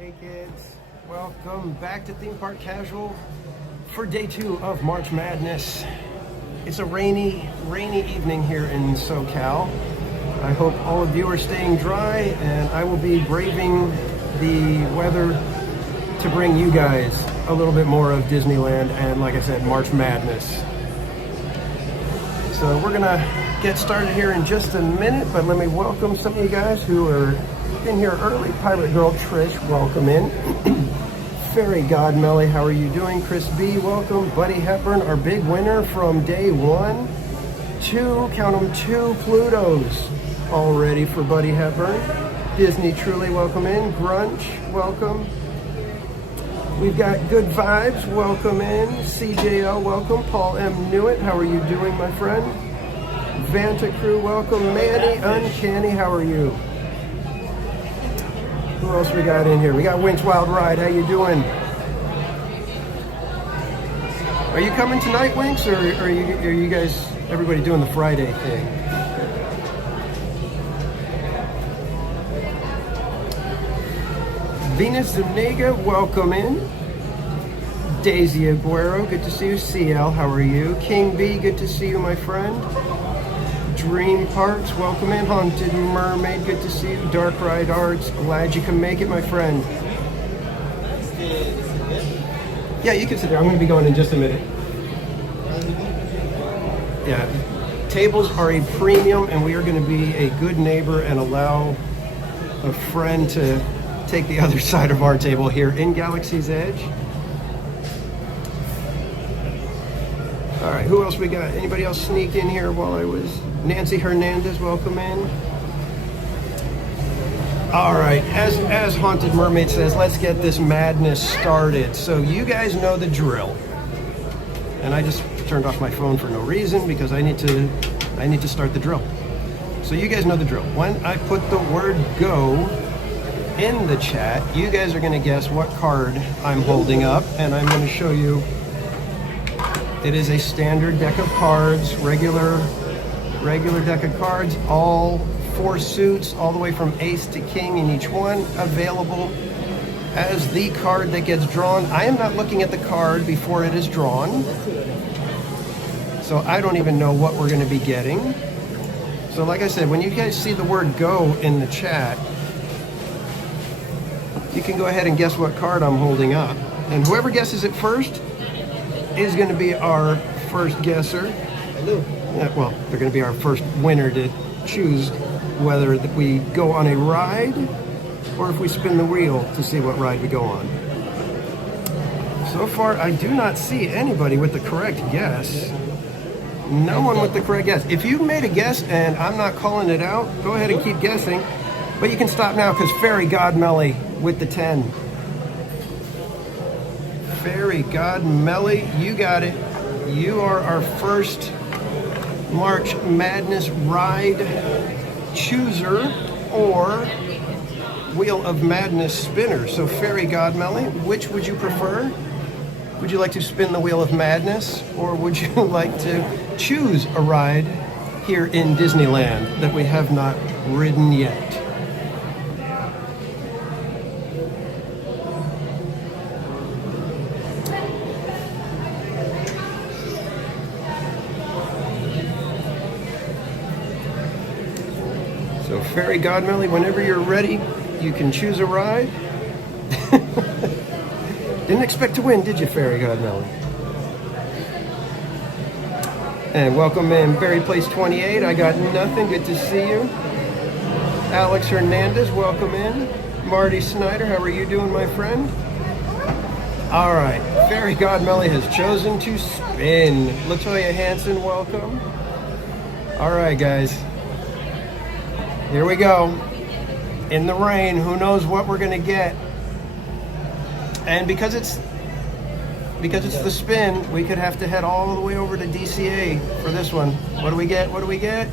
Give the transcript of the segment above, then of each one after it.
Hey kids, welcome back to Theme Park Casual for day 2 of March Madness. It's a rainy evening here in SoCal. I hope all of you are staying dry, and I will be braving the weather to bring you guys a little bit more of Disneyland and, like I said, March Madness. So we're gonna get started here in just a minute, but let me welcome some of you guys who are in here early. Pirate Girl Trish, welcome in. Fairy God Melly, how are you doing? Chris B, welcome. Buddy Hepburn, our big winner from day 1. 2, count them, 2 Plutos all ready for Buddy Hepburn. Disney Truly, welcome in. Grunch, welcome. We've got Good Vibes, welcome in. CJL, welcome. Paul M. Newitt, how are you doing, my friend? Vanta Crew, welcome. Manny Uncanny, how are you? Who else we got in here? We got Winks Wild Ride. How you doing? Are you coming tonight, Winks, or are you guys, everybody doing the Friday thing? Venus Zuniga, welcome in. Daisy Aguero, good to see you. CL, how are you? King B, good to see you, my friend. Dream Parks, welcome in. Haunted Mermaid, good to see you. Dark Ride Arts, glad you can make it, my friend. Yeah, you can sit there. I'm going to be going in just a minute. Yeah, tables are a premium, and we are going to be a good neighbor and allow a friend to take the other side of our table here in Galaxy's Edge. All right, who else we got? Anybody else sneak in here while I was... Nancy Hernandez, welcome in. All right, as Haunted Mermaid says, let's get this madness started. So you guys know the drill. And I just turned off my phone for no reason because I need to start the drill. So you guys know the drill. When I put the word go in the chat, you guys are going to guess what card I'm holding up, and I'm going to show you. It is a standard deck of cards, regular deck of cards, all 4 suits, all the way from ace to king in each one, available as the card that gets drawn. I am not looking at the card before it is drawn, so I don't even know what we're going to be getting. So like I said, when you guys see the word go in the chat, you can go ahead and guess what card I'm holding up. And whoever guesses it first is going to be our first guesser. Well, they're going to be our first winner to choose whether we go on a ride or if we spin the wheel to see what ride we go on. So far, I do not see anybody with the correct guess. No one with the correct guess. If you made a guess and I'm not calling it out, go ahead and keep guessing. But you can stop now because Fairy God Melly with the 10. Fairy God Melly, you got it. You are our first March Madness ride chooser or Wheel of Madness spinner. So Fairy God Melly, which would you prefer? Would you like to spin the Wheel of Madness, or would you like to choose a ride here in Disneyland that we have not ridden yet? So Fairy God Melly, whenever you're ready, you can choose a ride. Didn't expect to win, did you, Fairy God Melly? And welcome in Berry Place 28. I got nothing. Good to see you. Alex Hernandez, welcome in. Marty Snyder, how are you doing, my friend? All right, Fairy God Melly has chosen to spin. Latoya Hansen, welcome. All right, guys. Here we go. In the rain, who knows what we're gonna get? And because it's the spin, we could have to head all the way over to DCA for this one. What do we get? What do we get?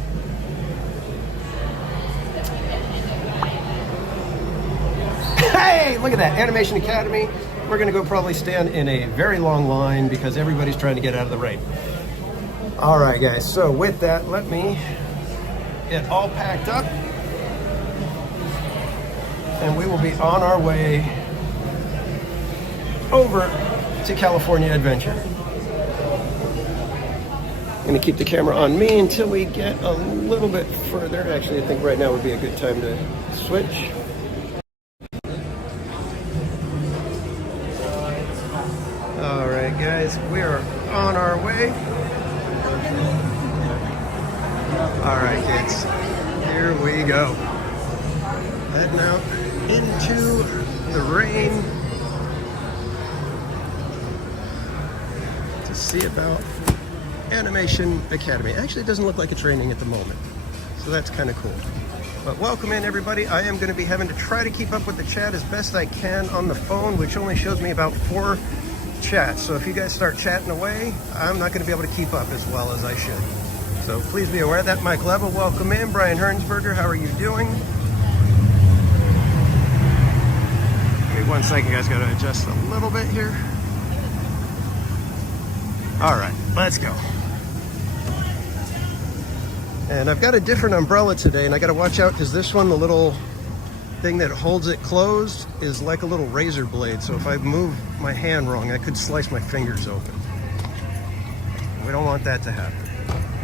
Hey, look at that, Animation Academy. We're gonna go probably stand in a very long line because everybody's trying to get out of the rain. All right, guys, so with that, let me get all packed up and we will be on our way over to California Adventure. I'm gonna keep the camera on me until we get a little bit further. Actually, I think right now would be a good time to switch. All right, guys, we are on our way. All right, kids, here we go. Heading out into the rain to see about Animation Academy. Actually, it doesn't look like it's raining at the moment, so that's kind of cool. But welcome in, everybody. I am going to be having to try to keep up with the chat as best I can on the phone, which only shows me about 4 chats. So if you guys start chatting away, I'm not going to be able to keep up as well as I should. So please be aware of that. Mike Level, welcome in. Brian Hernsberger, how are you doing? Wait 1 second, guys. Got to adjust a little bit here. All right, let's go. And I've got a different umbrella today, and I got to watch out because this one, the little thing that holds it closed, is like a little razor blade. So if I move my hand wrong, I could slice my fingers open. We don't want that to happen.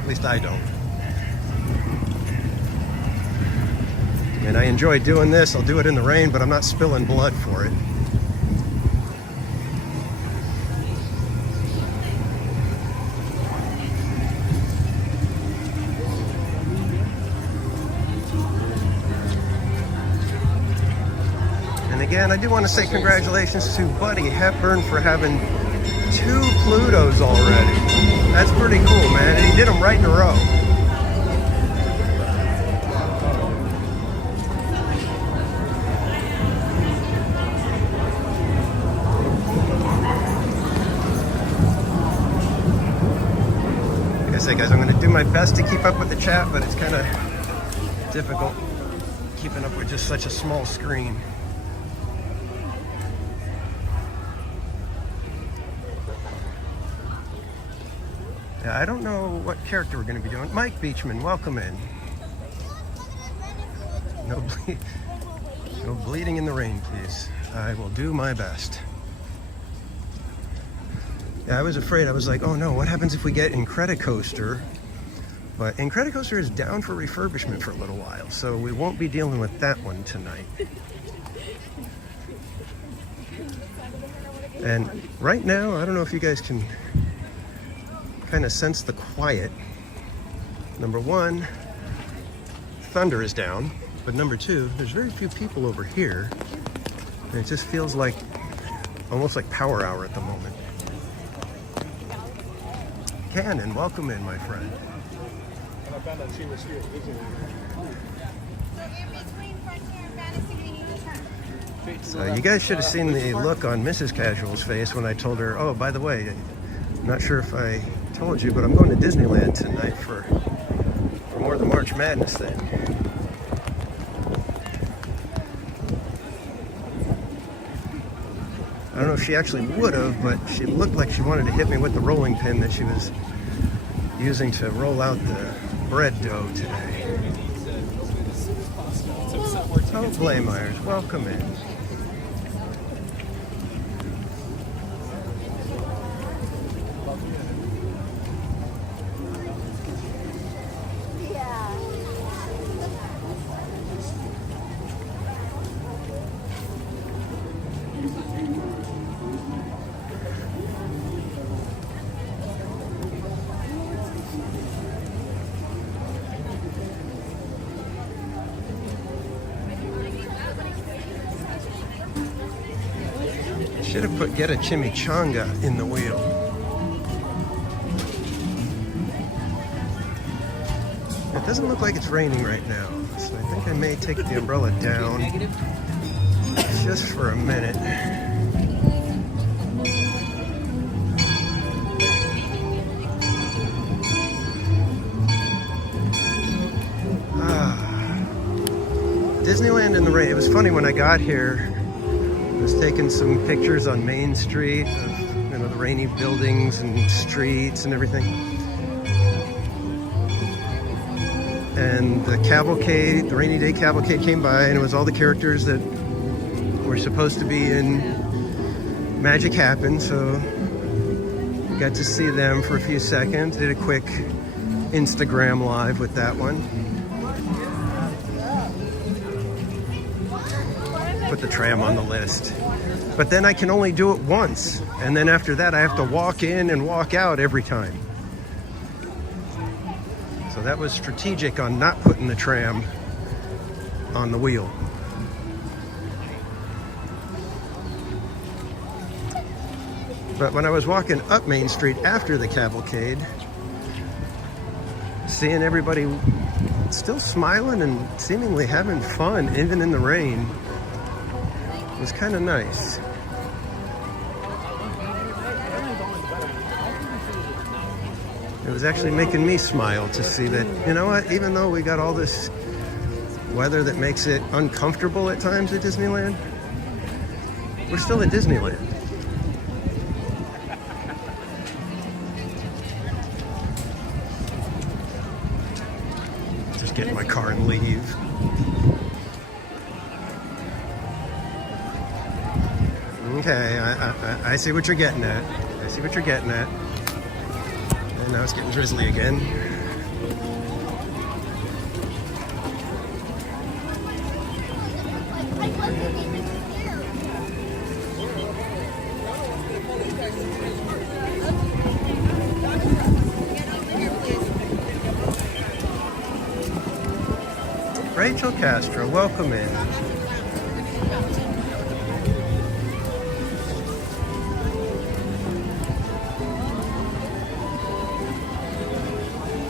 At least I don't. And I enjoy doing this. I'll do it in the rain, but I'm not spilling blood for it. Again, I do want to say congratulations to Buddy Hepburn for having 2 PLUTOs already. That's pretty cool, man. And he did them right in a row. Like I say, guys, I'm going to do my best to keep up with the chat, but it's kind of difficult keeping up with just such a small screen. Yeah, I don't know what character we're going to be doing. Mike Beachman, welcome in. No bleeding in the rain, please. I will do my best. Yeah, I was afraid. I was like, oh no, what happens if we get Incredicoaster? But Incredicoaster is down for refurbishment for a little while, so we won't be dealing with that one tonight. And right now, I don't know if you guys can kind of sense the quiet. Number 1, thunder is down, but number 2, there's very few people over here, and it just feels like almost like power hour at the moment. Cannon, welcome in, my friend. And I found out she was here at Disneyland. So you guys should have seen the look on Mrs. Casual's face when I told her, oh, by the way, I'm not sure if I told you, but I'm going to Disneyland tonight for more of the March Madness thing. I don't know if she actually would have, but she looked like she wanted to hit me with the rolling pin that she was using to roll out the bread dough today. Oh, Blaymeyers, welcome in. Should have put get a chimichanga in the wheel. It doesn't look like it's raining right now, so I think I may take the umbrella down just for a minute. Disneyland in the rain. It was funny when I got here. I was taking some pictures on Main Street of the rainy buildings and streets and everything. And the cavalcade, the rainy day cavalcade came by, and it was all the characters that were supposed to be in magic happened, so got to see them for a few seconds. Did a quick Instagram live with that one. Put the tram on the list. But then I can only do it once. And then after that, I have to walk in and walk out every time. So that was strategic on not putting the tram on the wheel. But when I was walking up Main Street after the cavalcade, seeing everybody still smiling and seemingly having fun, even in the rain, was kind of nice. It was actually making me smile to see that, you know what, even though we got all this weather that makes it uncomfortable at times at Disneyland, we're still at Disneyland. Just get in my car and leave. Okay, I see what you're getting at. I see what you're getting at. And now it's getting drizzly again. Rachel Castro, welcome in.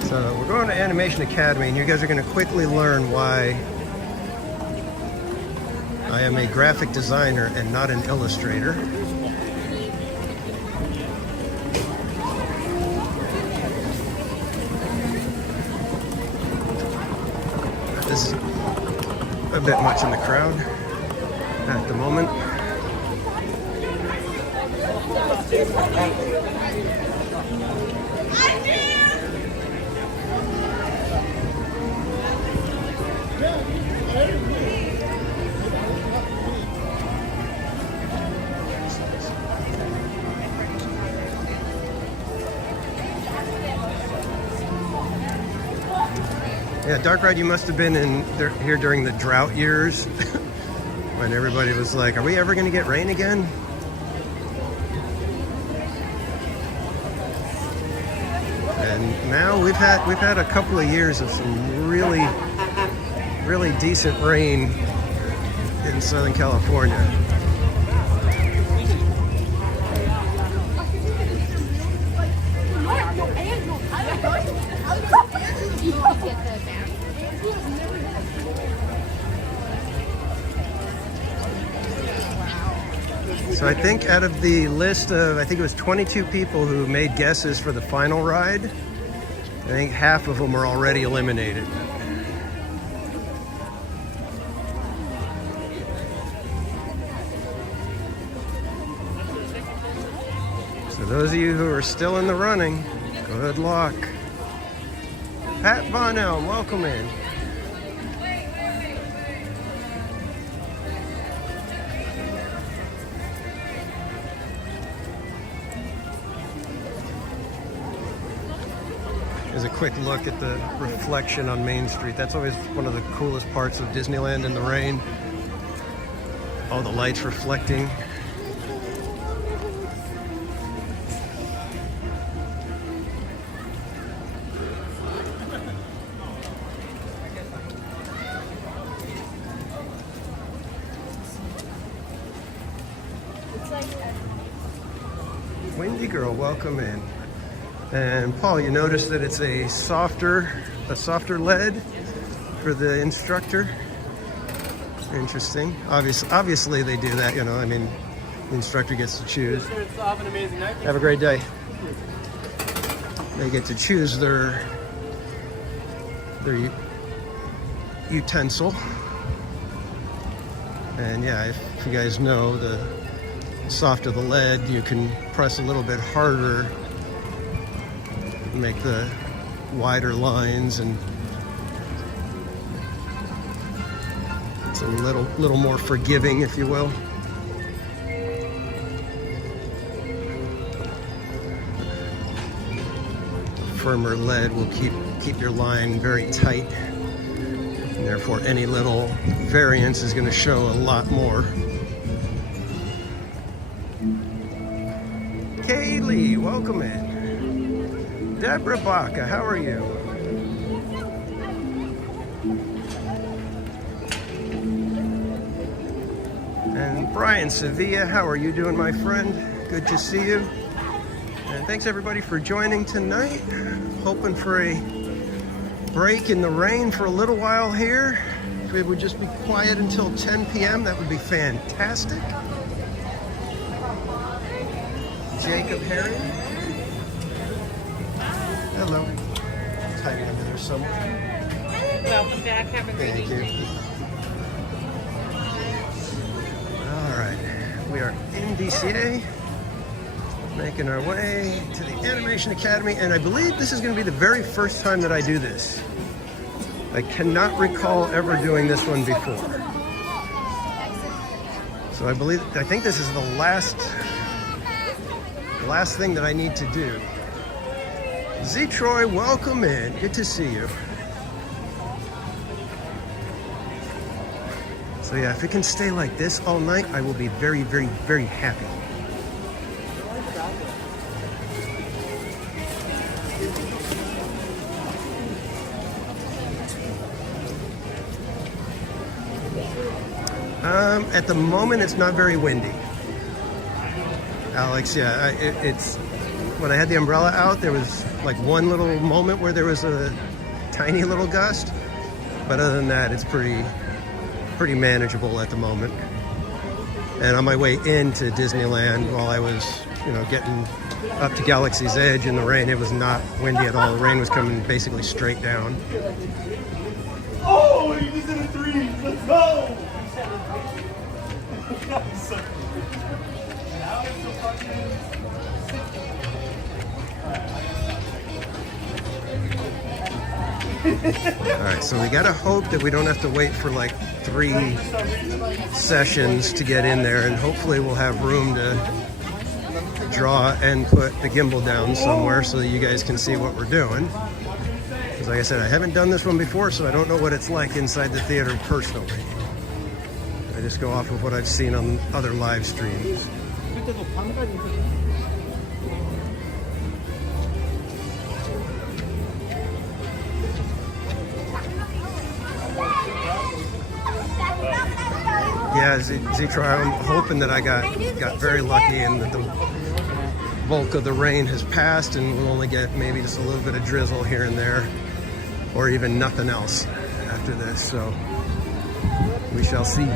So we're going to Animation Academy, and you guys are going to quickly learn why I am a graphic designer and not an illustrator. This is a bit much in the crowd at the moment. Yeah, Dark Ride, you must have been here during the drought years when everybody was like, are we ever going to get rain again? And now we've had a couple of years of some really decent rain in Southern California. So I think out of the list of, I think it was 22 people who made guesses for the final ride, I think half of them were already eliminated. So those of you who are still in the running, good luck. Pat Von Elm, welcome in. Here's a quick look at the reflection on Main Street. That's always one of the coolest parts of Disneyland in the rain. All the lights reflecting. Windy Girl, welcome in. And Paul, you notice that it's a softer lead for the instructor. Interesting. Obviously they do that, you know. I mean, the instructor gets to choose. Have a great day. They get to choose their utensil. And yeah, if you guys know, the softer the lead, you can press a little bit harder, make the wider lines, and it's a little more forgiving, if you will. firmer lead will keep your line very tight, and therefore any little variance is going to show a lot more. Kaylee, welcome in. Deborah Baca, how are you? And Brian Sevilla, how are you doing, my friend? Good to see you. And thanks everybody for joining tonight. Hoping for a break in the rain for a little while here. If it would just be quiet until 10 p.m., that would be fantastic. Jacob Harry. Hello. It's hiding under there somewhere. Welcome back. Have a great evening. Thank you. All right, we are in DCA, making our way to the Animation Academy, and I believe this is going to be the very first time that I do this. I cannot recall ever doing this one before. So I think this is the last thing that I need to do. Z Troy, welcome in. Good to see you. So yeah, if it can stay like this all night, I will be very, very, very happy. At the moment, it's not very windy. Alex, yeah, it's when I had the umbrella out, there was like one little moment where there was a tiny little gust, but other than that, it's pretty manageable at the moment. And on my way into Disneyland, while I was, getting up to Galaxy's Edge in the rain, it was not windy at all. The rain was coming basically straight down. Oh, he just did a 3. Let's go. All right, so we gotta hope that we don't have to wait for like 3 sessions to get in there, and hopefully we'll have room to draw and put the gimbal down somewhere so that you guys can see what we're doing. Because like I said, I haven't done this one before, so I don't know what it's like inside the theater personally. I just go off of what I've seen on other live streams. Yeah, Z-Try, I'm hoping that I got very lucky and that the bulk of the rain has passed and we'll only get maybe just a little bit of drizzle here and there, or even nothing else after this, so we shall see.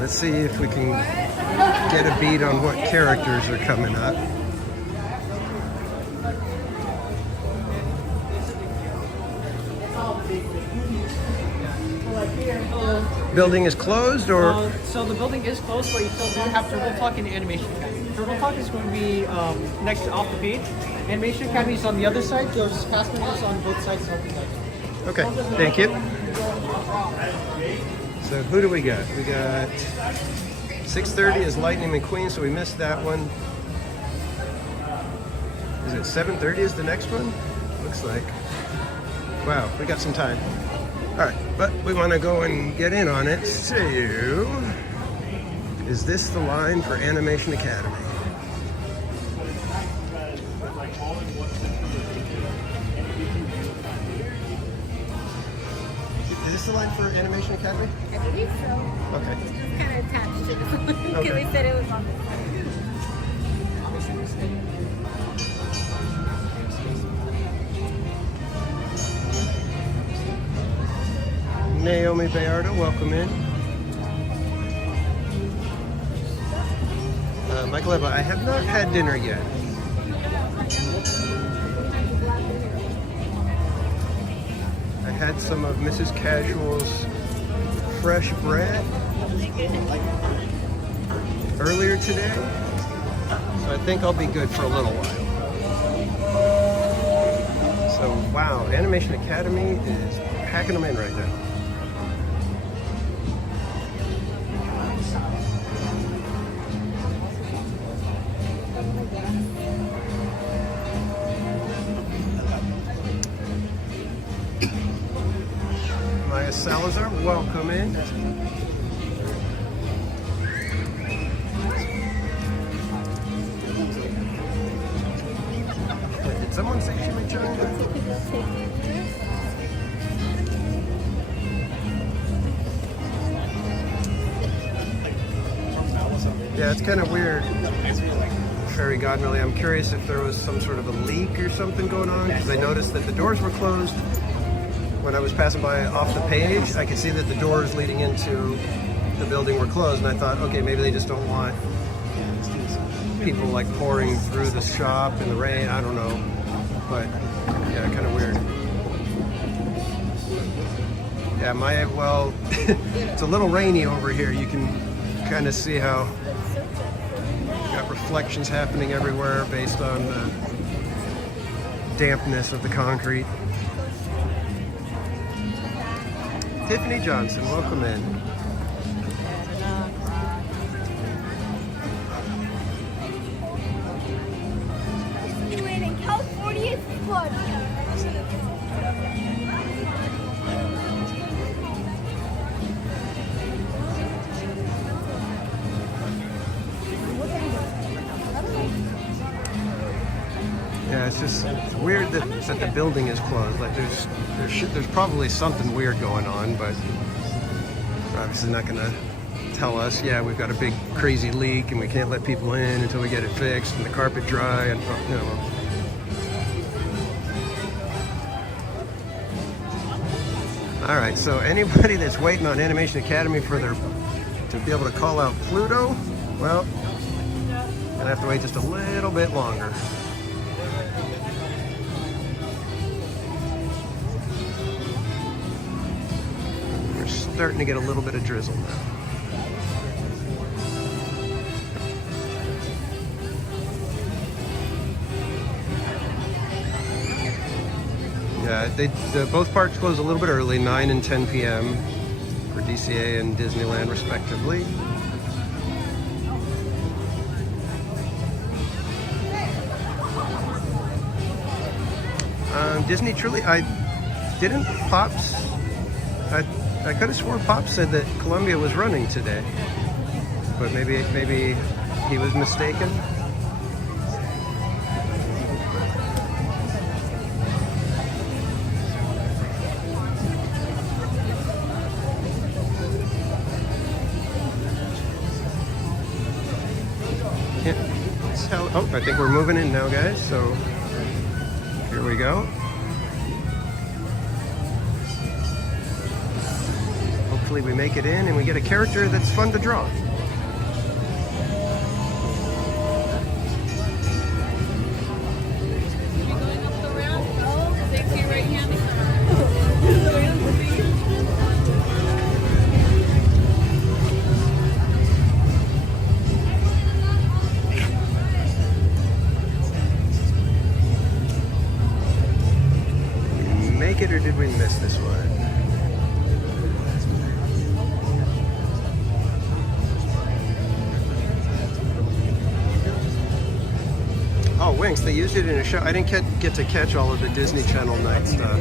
Let's see if we can get a beat on what characters are coming up. Building is closed, or? So the building is closed, but you still do have Turtle Talk and Animation Academy. Turtle Talk is going to be next to off the page. Animation Academy is on the other side. There's cast members on both sides of the side. Okay, thank you. So who do we got? We got 6:30 is Lightning McQueen, so we missed that one. Is it 7:30 is the next one? Looks like. Wow, we got some time. All right, but we want to go and get in on it. So, is this the line for Animation Academy? Is this the line for Animation Academy? I believe so. Okay. It's kind of attached to this one because Okay. they said it was on this side. Naomi Bayardo, welcome in. Michael Eva, I have not had dinner yet. I had some of Mrs. Casual's fresh bread earlier today, so I think I'll be good for a little while. So wow, Animation Academy is packing them in right now. Maya Salazar, welcome in. Did someone say chimichanga? Yeah, it's kind of weird. Fairy Godmillie, I'm curious if there was some sort of a leak or something going on, because I noticed that the doors were closed. When I was passing by off the page, I could see that the doors leading into the building were closed, and I thought, okay, maybe they just don't want people like pouring through the shop in the rain. I don't know, but yeah, kind of weird. Yeah, well, it's a little rainy over here. You can kind of see how got reflections happening everywhere based on the dampness of the concrete. Tiffany Johnson, welcome in. In California, it's flood. Yeah, it's just weird that the building is closed. Like there's probably something weird going on, but obviously not gonna tell us. Yeah, we've got a big crazy leak and we can't let people in until we get it fixed and the carpet dry and you know. All right, so anybody that's waiting on Animation Academy for to be able to call out PLUTO, well, gonna have to wait just a little bit longer. We're starting to get a little bit of drizzle now. Yeah, both parks close a little bit early, 9 and 10 p.m. for DCA and Disneyland, respectively. Disney truly, Pops, I could have swore Pops said that Columbia was running today, but maybe he was mistaken. Oh, I think we're moving in now, guys, so here we go. Hopefully we make it in and we get a character that's fun to draw. It, or did we miss this one? Oh, Winks, they used it in a show. I didn't get to catch all of the Disney Channel night stuff.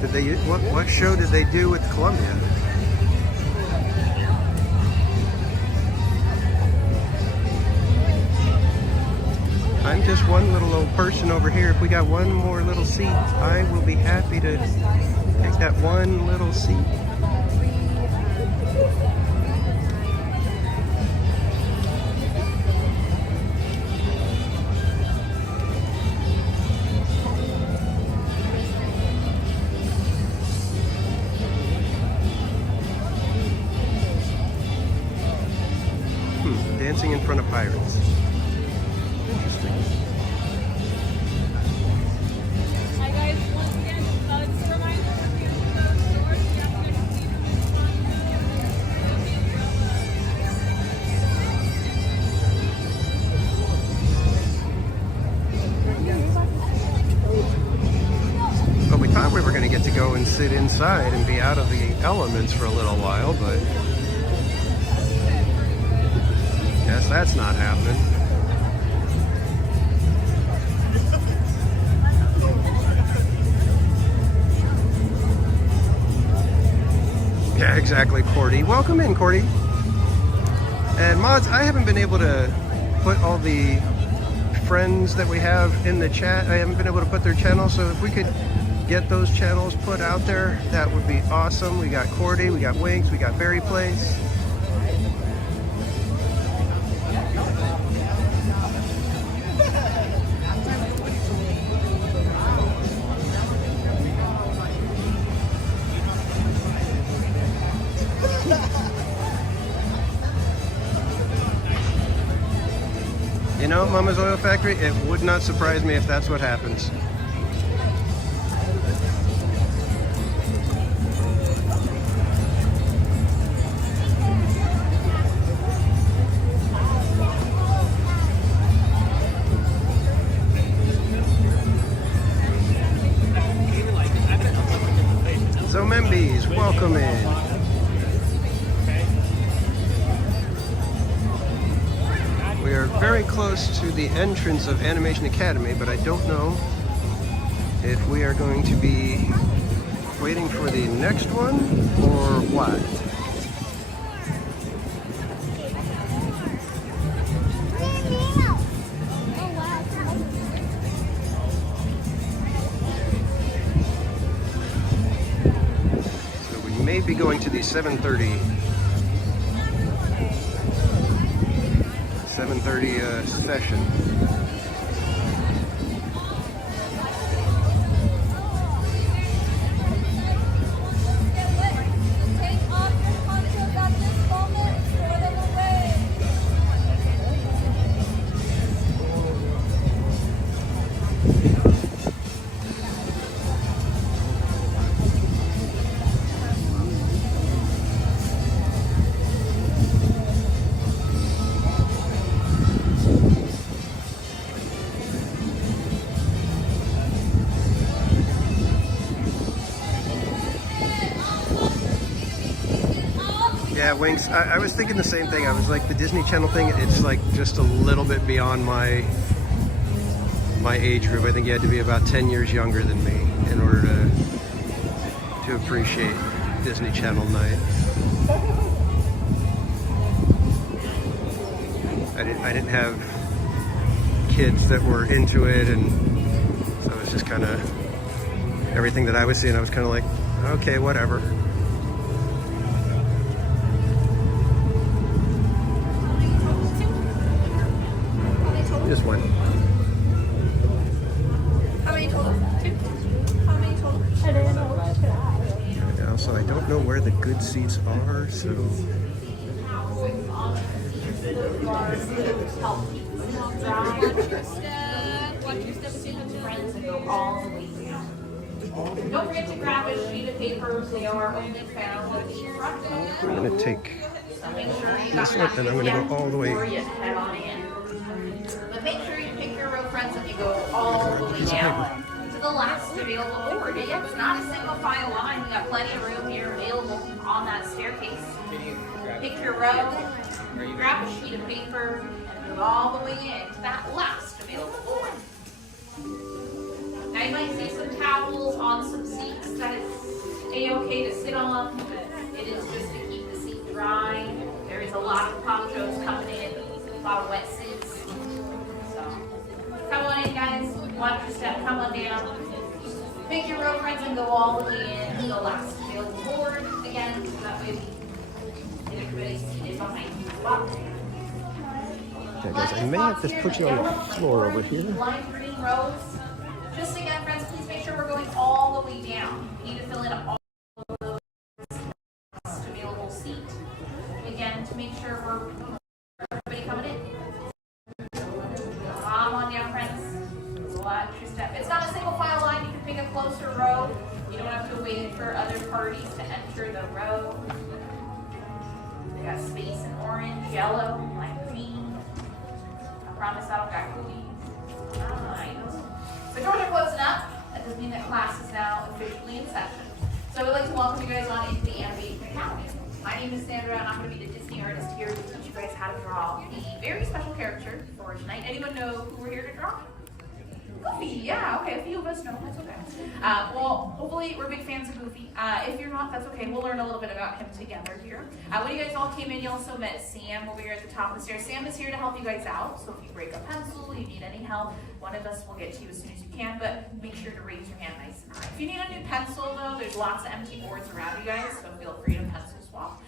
Did they? What show did they do with Columbia? I'm just one little old person over here. If we got one more little seat, I will be happy to take that one little seat. Dancing in front of pirates. thought we were going to get to go and sit inside and be out of the elements for a little while, but guess that's not happening. Yeah, exactly, Cordy. Welcome in, Cordy. And mods, I haven't been able to put all the friends that we have in the chat. I haven't been able to put their channels, so if we could get those channels put out there, that would be awesome. We got Cordy, we got Winks, we got Berry Place. You know, Mama's Oil Factory, it would not surprise me if that's what happens. So Membies, welcome in. We are very close to the entrance of Animation Academy, but I don't know if we are going to be waiting for the next one or what. So we may be going to the 7:30 session. Yeah, Winks, I was thinking the same thing. I was like, the Disney Channel thing, it's like just a little bit beyond my age group. I think you had to be about 10 years younger than me in order to appreciate Disney Channel night. I didn't have kids that were into it, and so it was just kind of everything that I was seeing. I was kind of like, okay, whatever. Just one. How many total? Two. How many total? I didn't know. And also, I don't know where the good seats are, so. Don't forget to grab a sheet of paper. They are only found at the front desk. I'm going to take this one and I'm going to go all the way. But make sure you pick your row friends and you go all the way down to the last available board. Yeah, it's not a single file line. We got plenty of room here available on that staircase. Pick your row, grab a sheet of paper, and move all the way in to that last available board. Now you might see some towels on some seats that is a-okay to sit on, but it is just to keep the seat dry. There is a lot of ponchos coming in, a lot of wetsuits. So come on in, guys. Watch your step. Come on down. Pick your row friends and go all the way in to the last available board. Again, that way we get everybody seated behind the spot. Okay, guys, I may have to put you on the floor over here. Lime green rows. Just again, friends, please make sure we're going all the way down. You need to fill in all of those available seat. Again, to make sure we're everybody coming in. Come on down, friends. Watch your step. It's not a single file line. You can pick a closer row. You don't have to wait for other parties to enter the row. They got space in orange, yellow, lime green. I promise I don't got cookies. Nice. The doors are closing up. That does mean that class is now officially in session. So I'd like to welcome you guys on into the Animation Academy. My name is Sandra, and I'm going to be the Disney artist here to teach you guys how to draw the very special character for tonight. Anyone know who we're here to draw? Goofy, yeah, okay, a few of us know, that's okay. Well, hopefully we're big fans of Goofy. If you're not, that's okay, we'll learn a little bit about him together here. When you guys all came in, you also met Sam over here at the top of the stairs. Sam is here to help you guys out, so if you break a pencil, you need any help, one of us will get to you as soon as you can, but make sure to raise your hand nice and high. If you need a new pencil though, there's lots of empty boards around you guys, so feel free to pencil swap.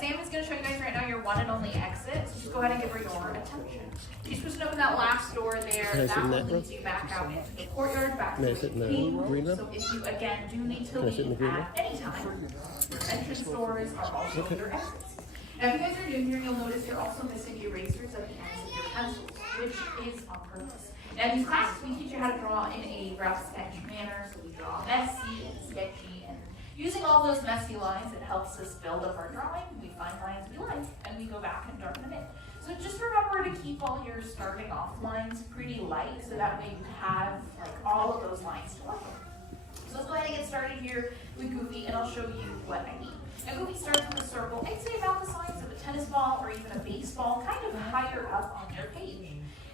Sam is going to show you guys right now your one and only exit, so just go ahead and give her your attention. She's supposed to open that last door there, that one leads you back out into the courtyard, back to the main room. So if you, again, do need to leave at any time, your entrance doors are also your exits. Now, if you guys are new here, you'll notice you're also missing erasers at the ends of your pencils, which is on purpose. Now, in these classes, we teach you how to draw in a rough sketch manner, so we draw messy and sketchy, and using all those messy lines, it helps us build up our drawing. We find lines we like, and we go back and darken them in. So just remember to keep all your starting off lines pretty light, so that way you have like all of those lines to work with. So let's go ahead and get started here with Goofy, and I'll show you what I mean. Now, Goofy starts with a circle, I'd say about the size of a tennis ball or even a baseball, kind of higher up on your page.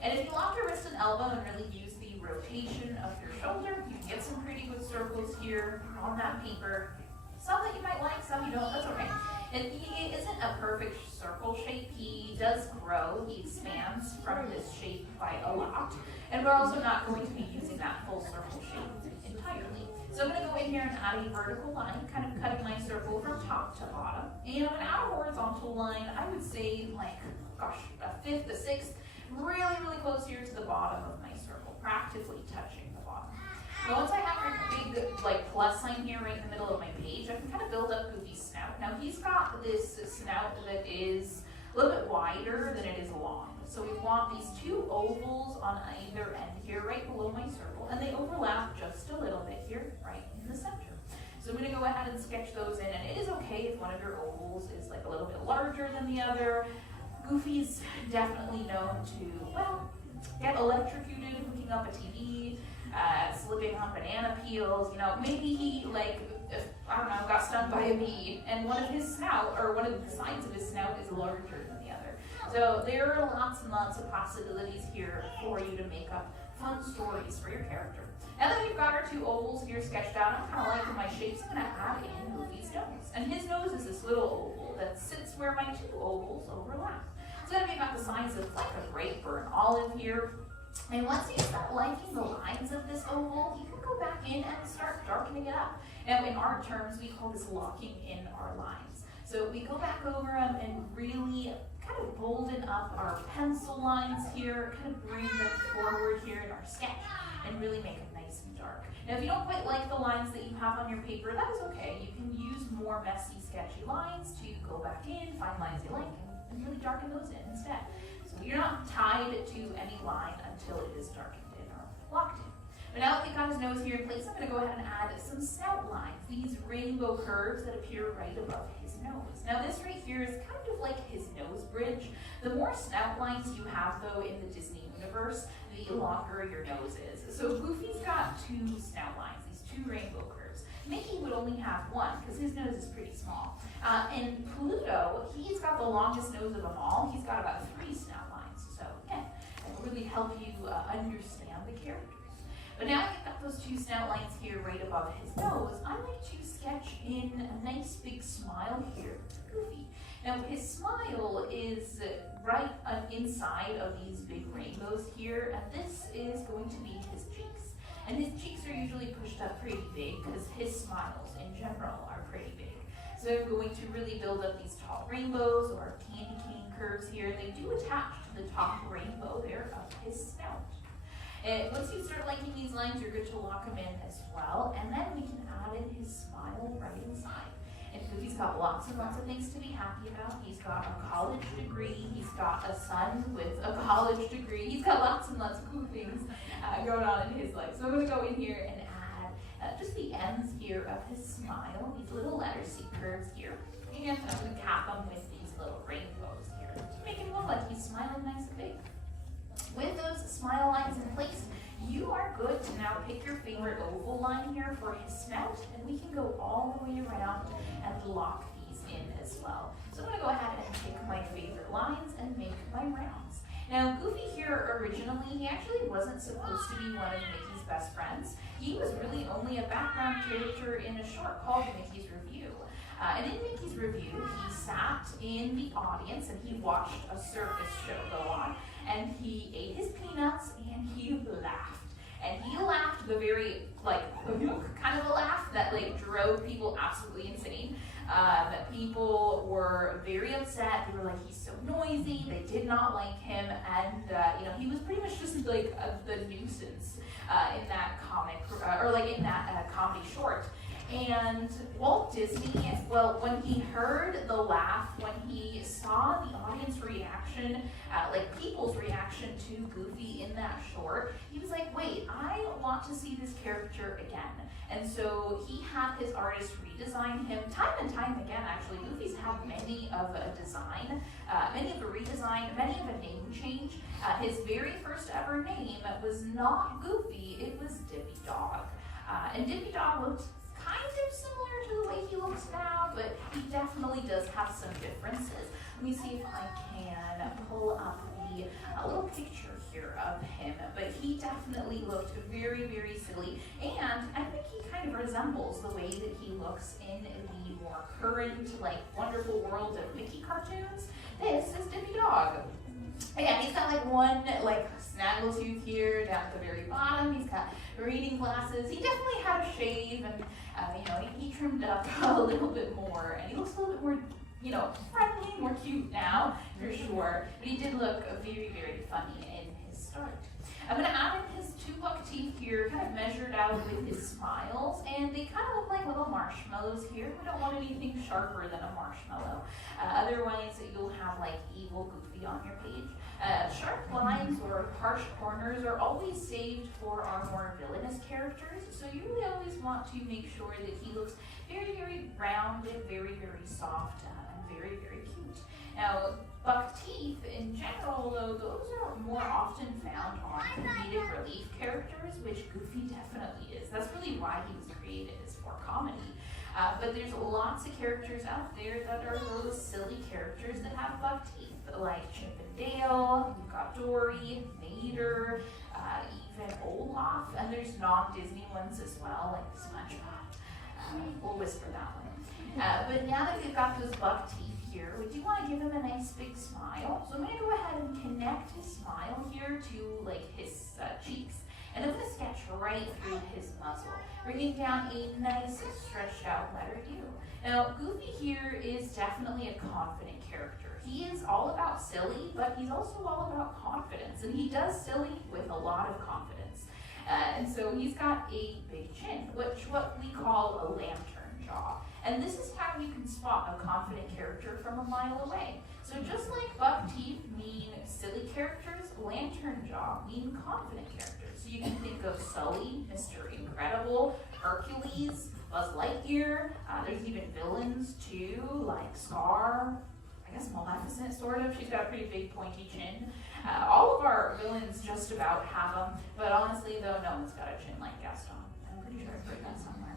And if you lock your wrist and elbow and really use the rotation of your shoulder, you can get some pretty good circles here on that paper. Some that you might like, some you don't, that's okay. And he isn't a perfect circle shape. He does grow, he expands from this shape by a lot. And we're also not going to be using that full circle shape entirely. So I'm going to go in here and add a vertical line, kind of cutting my circle from top to bottom. And I'm going to add a horizontal line, I would say like, gosh, a fifth, a sixth, really, really close here to the bottom of my circle, practically touching the bottom. Now, once I have a big like plus sign here right in the middle of my page, I can kind of build up Goofy's snout. Now, he's got this snout that is a little bit wider than it is long. So we want these two ovals on either end here, right below my circle, and they overlap just a little bit here, right in the center. So I'm going to go ahead and sketch those in, and it is okay if one of your ovals is like a little bit larger than the other. Goofy's definitely known to, well, get electrocuted hooking up a TV, slipping on banana peels, you know, maybe he, like, I don't know, got stung by a bee, and one of his snout, or one of the sides of his snout is larger than the other. So there are lots and lots of possibilities here for you to make up fun stories for your character. Now that we've got our two ovals here sketched out, I'm kind of liking my shapes. I'm going to add in Goofy's nose. And his nose is this little oval that sits where my two ovals overlap. So I'm going to make up the size of like a grape or an olive here. And once you start liking the lines of this oval, you can go back in and start darkening it up. Now in art terms, we call this locking in our lines. So we go back over them and really kind of bolden up our pencil lines here, kind of bring them forward here in our sketch, and really make it nice and dark. Now if you don't quite like the lines that you have on your paper, that is okay. You can use more messy, sketchy lines to go back in, find lines you like, and really darken those in instead. So you're not tied to any line until it is darkened in or locked in. But now that we've got his nose here in place, I'm going to go ahead and add some snout lines, these rainbow curves that appear right above his nose. Now this right here is kind of like his nose bridge. The more snout lines you have though in the Disney universe, the longer your nose is. So Goofy's got two snout lines, these two rainbow curves. Mickey would only have one because his nose is pretty small. And PLUTO, he's got the longest nose of them all. He's got about 3 snout lines. So again, it will really help you understand the characters. But now that you've got those 2 snout lines here right above his nose, I like to sketch in a nice big smile here for Goofy. Now his smile is right inside of these big rainbows here, and this is going to be his cheeks. And his cheeks are usually pushed up pretty big because his smiles in general are pretty big. So they're going to really build up these tall rainbows or candy cane curves here. They do attach to the top rainbow there of his snout. And once you start liking these lines, you're good to lock them in as well. And then we can add in his smile right inside. And Goofy's got lots and lots of things to be happy about. He's got a college degree. He's got a son with a college degree. He's got lots and lots of cool things going on in his life. So I'm going to go in here and add just the ends here of his smile, these little letter C curves here. And I'm going to cap them with these little rainbows here to make him look like he's smiling nice and big. With those smile lines in place, You are good to now pick your favorite oval line here for his snout, and we can go all the way around and lock these in as well. So I'm gonna go ahead and pick my favorite lines and make my rounds. Now, Goofy here originally, he actually wasn't supposed to be one of Mickey's best friends. He was really only a background character in a short called Mickey's Review. And in Mickey's Review, he sat in the audience and he watched a circus show go on, and he ate his peanuts and he laughed. And he laughed the very, like, kind of a laugh that, like, drove people absolutely insane. People were very upset. They were like, he's so noisy. They did not like him. And, you know, he was pretty much just, like, the nuisance in that comic, or, like, in that comedy short. And Walt Disney, well, when he heard the laugh, when he saw the audience reaction, like people's reaction to Goofy in that short, he was like, wait, I want to see this character again. And so he had his artist redesign him time and time again, actually. Goofy's had many of a design, many of a redesign, many of a name change. His very first ever name was not Goofy, it was Dippy Dog. And Dippy Dog looked kind of similar to the way he looks now, but he definitely does have some differences. Let me see if I can pull up the little picture here of him, but he definitely looked very, very silly, and I think he kind of resembles the way that he looks in the more current, like, Wonderful World of Mickey cartoons. This is Dippy Dog. Again, he's got like one like snaggletooth here down at the very bottom. He's got reading glasses. He definitely had a shave, and you know, he trimmed up a little bit more, and he looks a little bit more, you know, friendly, more cute now for sure. But he did look very, very funny in his start. I'm going to add in his two buck teeth here, kind of measured out with his smiles, and they kind of look like little marshmallows here. We don't want anything sharper than a marshmallow. Otherwise, you'll have like evil Goofy on your page. Sharp lines or harsh corners are always saved for our more villainous characters, so you really always want to make sure that he looks very, very rounded, very, very soft, and very, very cute. Now, buck teeth in general, though, those are more often found on comedic relief characters, which Goofy definitely is. That's really why he was created, is for comedy. But there's lots of characters out there that are those silly characters that have buck teeth, like Chip and Dale, you've got Dory, Mater, even Olaf, and there's non-Disney ones as well, like SpongeBob. We'll whisper that one. But now that we've got those buck teeth here, we do want to give him a nice big smile. So I'm going to go ahead and connect his smile here to like his cheeks. And I'm going to sketch right through his muzzle, bringing down a nice stretched out letter U. Now, Goofy here is definitely a confident character. He is all about silly, but he's also all about confidence. And he does silly with a lot of confidence. And so he's got a big chin, which what we call a lantern jaw. And this is how you can spot a confident character from a mile away. So just like buck teeth mean silly characters, lantern jaw mean confident characters. So you can think of Sully, Mr. Incredible, Hercules, Buzz Lightyear. There's even villains too, like Scar, I guess Maleficent, sort of. She's got a pretty big pointy chin. All of our villains just about have them, but honestly though, no one's got a chin like Gaston. I'm pretty sure I've heard that somewhere.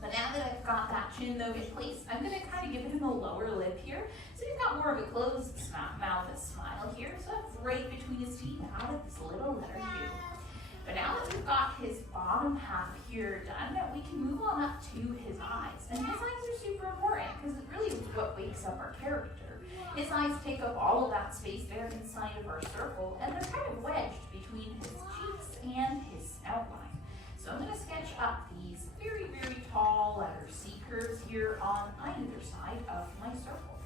But now that I've got that chin though in place, I'm going to kind of give him a lower lip here. So you've got more of a closed mouth and smile here. So that's right between his teeth out of this little letter U. But now that we've got his bottom half here done, we can move on up to his eyes. And his eyes are super important because it really is what wakes up our character. His eyes take up all of that space there inside of our circle, and they're kind of wedged between his cheeks and his snout line. So I'm going to sketch up these very, very tall letter C curves here on either side of my circle.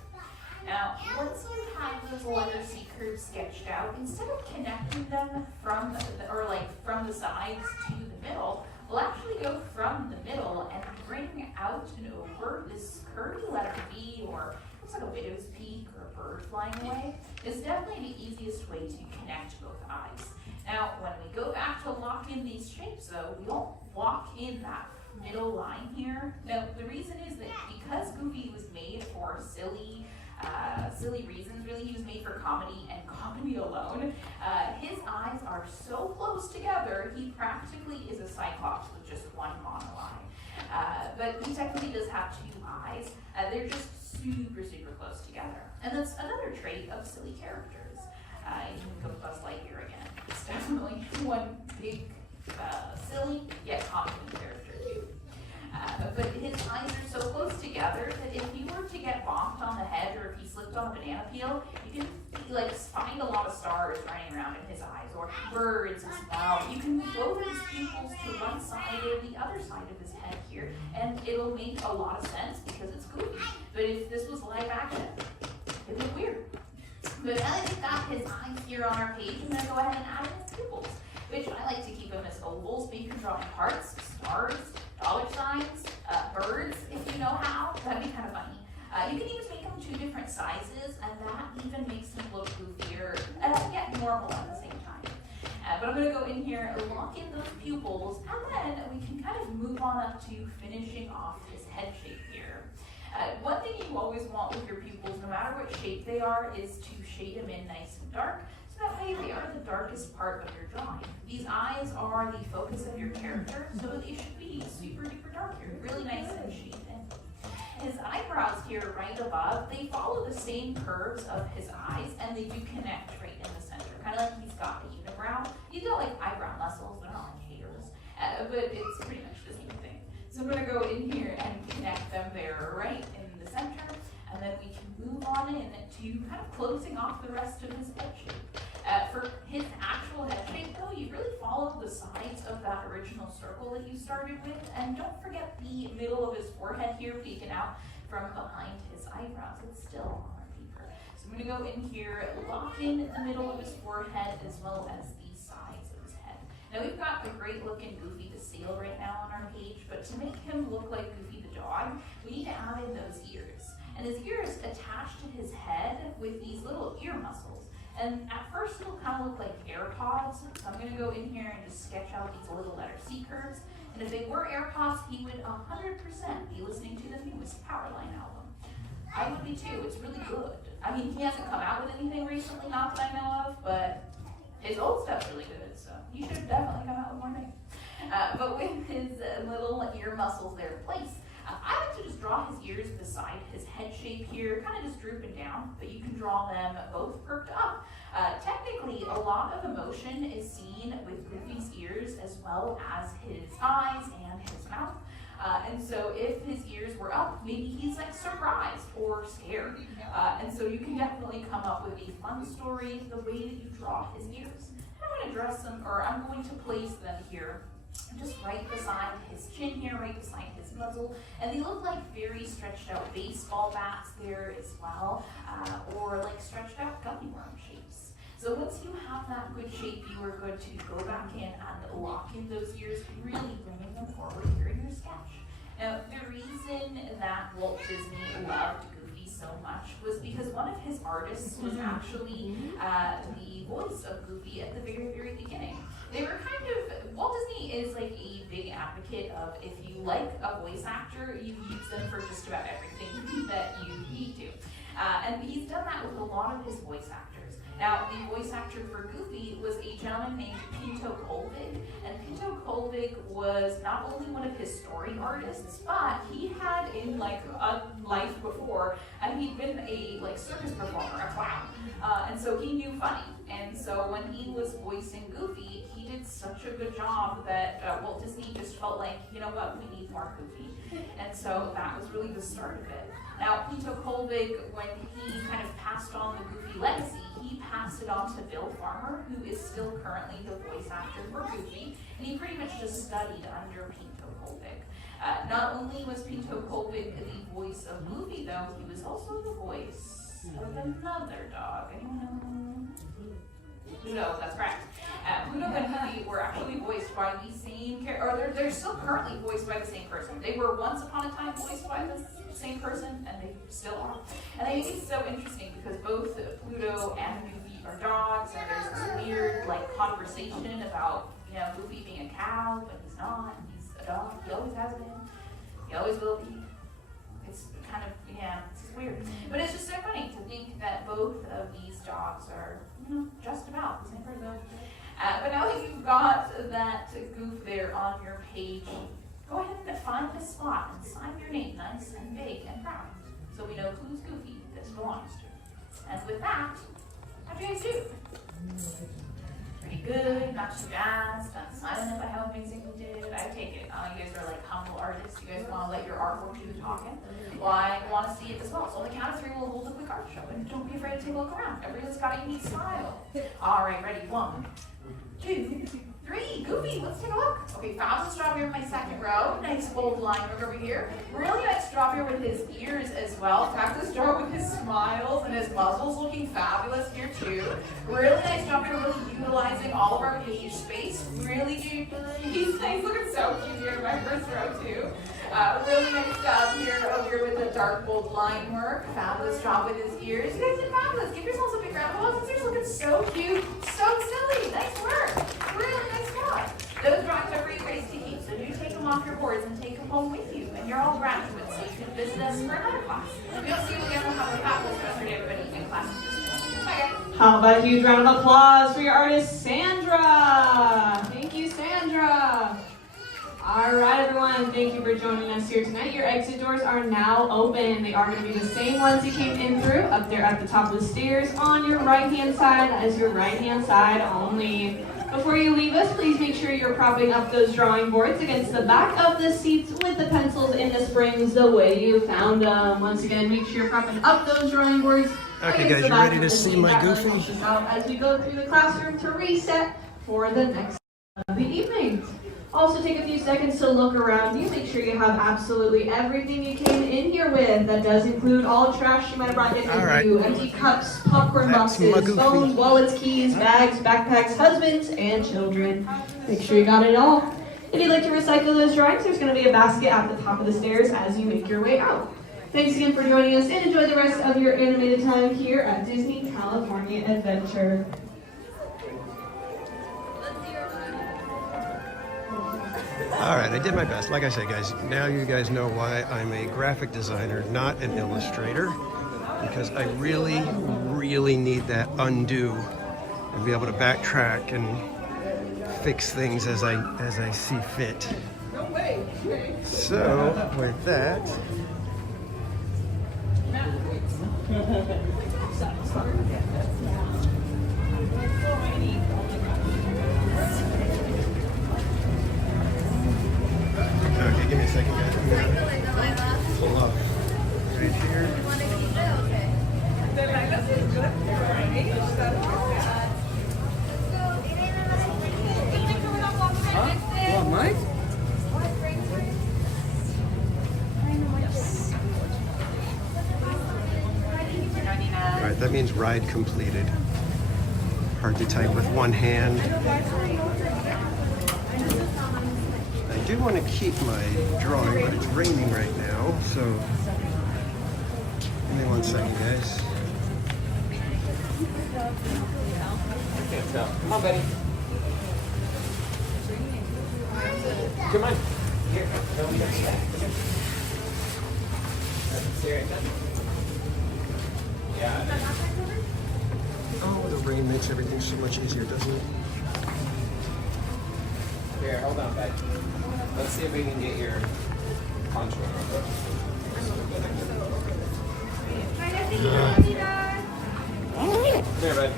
Now, once you have those letter C curves sketched out, instead of connecting them from the sides to the middle, we'll actually go from the middle and bring out and over this curvy letter B, or looks like a widow's peak or a bird flying away. It's definitely the easiest way to connect both eyes. Now, when we go back to lock in these shapes, though, we don't lock in that middle line here. Now, the reason is that because Goofy was made for silly, silly reasons, really. He was made for comedy and comedy alone. His eyes are so close together, he practically is a cyclops with just one mono eye. But he technically does have two eyes. They're just super, super close together. And that's another trait of silly characters. You can go Buzz Lightyear again. It's definitely one big, silly, yet confident character too. But his eyes are so close together that if he were to get bonked on the head or if he slipped on a banana peel, you can like find a lot of stars running around in his eyes, or birds as well. You can float his pupils to one side or the other side of his head here, and it'll make a lot of sense because it's goofy. But if this was live action, it'd be weird. But now that we've got his eyes here on our page, I'm going to go ahead and add in his pupils, which I like to keep them as ovals, but you can draw in hearts, stars, dollar signs, birds, if you know how. That'd be kind of funny. You can even make them two different sizes, and that even makes them look goofier, yet normal at the same time. But I'm going to go in here, lock in those pupils, and then we can kind of move on up to finishing off his head shape here. One thing you always want with your pupils, no matter what shape they are, is to shade them in nice and dark, so that way they are the darkest part of your drawing. These eyes are the focus of your character, so they should be super duper dark here, really nice and shaded in. His eyebrows here right above, they follow the same curves of his eyes, and they do connect right in the center, kind of like he's got a unibrow. He's got like eyebrow muscles, they're not like hairs, but it's pretty much the same thing. So I'm going to go in here and connect them there right in the center, and then we can move on in to kind of closing off the rest of his head shape. For his actual head shape though, you really follow the sides of that original circle that you started with, and don't forget the middle of his forehead here peeking out from behind his eyebrows. It's still on our paper. So I'm going to go in here, lock in the middle of his forehead as well as the sides of his head. Now we've got a great looking Goofy the Seal right now on our page, but to make him look like Goofy the Dog, we need to add in those ears. And his ears attached to his head with these little ear muscles. And at first it'll kind of look like AirPods, so I'm going to go in here and just sketch out these little letter C curves. And if they were AirPods, he would 100% be listening to the newest Powerline album. I would be too, it's really good. I mean, he hasn't come out with anything recently, not that I know of, but his old stuff's really good, so he should definitely come out with more things. But with his little ear muscles there in place, I like to just draw his ears beside his head shape here, kind of just drooping down, but you can draw them both perked up. Technically, a lot of emotion is seen with Goofy's ears as well as his eyes and his mouth. And so if his ears were up, maybe he's like surprised or scared. And so you can definitely come up with a fun story the way that you draw his ears. I'm going to dress them, or I'm going to place them here just right beside his chin here, right beside his muzzle, and they look like very stretched out baseball bats there as well, or like stretched out gummy worm shapes. So once you have that good shape, you are good to go back in and lock in those ears, really bringing them forward here in your sketch. Now, the reason that Walt Disney loved Goofy so much was because one of his artists was actually the voice of Goofy at the very, very beginning. They were kind of, Walt Disney is like a big advocate of if you like a voice actor, you use them for just about everything that you need to. And he's done that with a lot of his voice actors. Now, the voice actor for Goofy was a gentleman named PLUTO Kolvig, and PLUTO Kolvig was not only one of his story artists, but he had in like a life before, and he'd been a like circus performer, a clown, and so he knew funny. And so when he was voicing Goofy, he did such a good job that Walt Disney just felt like, you know what, we need more Goofy. And so that was really the start of it. Now, PLUTO Kolvig, when he kind of passed on the Goofy legacy, he passed it on to Bill Farmer, who is still currently the voice actor for Goofy, and he pretty much just studied under PLUTO Kolvig. Not only was PLUTO Kolvig the voice of Goofy, though, he was also the voice of another dog. Anyone know? PLUTO, that's correct. PLUTO and Goofy were actually voiced by the same character, or they're still currently voiced by the same person. They were once upon a time voiced by the same person, and they still are. And I think it's so interesting because both PLUTO and Goofy are dogs, and there's this weird like conversation about, you know, Goofy being a cow, but he's not. He's a dog. He always has been. He always will be. It's kind of, yeah, it's weird. But it's just so funny to move there on your page, go ahead and find a spot and sign your name nice and big and proud, so we know whose Goofy this belongs to. And with that, how do you guys do? Pretty good, not too jazzed, not silent about how amazing we did. I take it. You guys are like humble artists. You guys want to let your artwork do the talking. Well, I want to see it as well. So on the count of 3, we'll hold a quick art show. And don't be afraid to take a look around. Everyone's got a unique style. All right, ready? 1, 2, 3. Goofy, let's take a look. Okay, fabulous job here in my second row. Nice bold line work over here. Really nice job here with his ears as well. Fabulous job with his smiles and his muzzles looking fabulous here too. Really nice job here really utilizing all of our page space. Really cute. He's nice, looking so cute here in my first row too. Really nice job here over here with the dark bold line work. Fabulous job with his ears. You guys did fabulous. Give yourselves a big round of applause. His ears looking so cute, so silly. Nice work. Really nice job. Those drawings are free ways to keep, so do take them off your boards and take them home with you. And you're all graduates, so you can visit us for another class. If we don't see you again, we'll have a fabulous rest of your day, everybody. Good class. Bye, guys. How about a huge round of applause for your artist, Sandra? Thank you, Sandra. All right, everyone, thank you for joining us here tonight. Your exit doors are now open. They are going to be the same ones you came in through, up there at the top of the stairs on your right-hand side as your right-hand side only. Before you leave us, please make sure you're propping up those drawing boards against the back of the seats with the pencils in the springs the way you found them. Once again, make sure you're propping up those drawing boards. Okay, guys, you ready to see my Goofy? As we go through the classroom to reset for the next of the evening. Also take a few seconds to look around you. Make sure you have absolutely everything you came in here with. That does include all trash you might have brought in with you. Empty cups, popcorn boxes, phones, wallets, keys, bags, backpacks, husbands, and children. Make sure you got it all. If you'd like to recycle those drawings, there's going to be a basket at the top of the stairs as you make your way out. Thanks again for joining us and enjoy the rest of your animated time here at Disney California Adventure. All right, I did my best. Like I said, guys, now you guys know why I'm a graphic designer, not an illustrator, because I really, really need that undo and be able to backtrack and fix things as I see fit. So, with that, okay, give me a second, guys. Pull up right here. Oh, Mike? All right, that means ride completed. Hard to type with one hand. I do want to keep my drawing, but it's raining right now, so give me 1 second, guys. Okay, so come on, buddy. Come on. Here, go here. Yeah. Oh, the rain makes everything so much easier, doesn't it? Here, hold on, bud. Let's see if we can get your poncho. Come here, bud.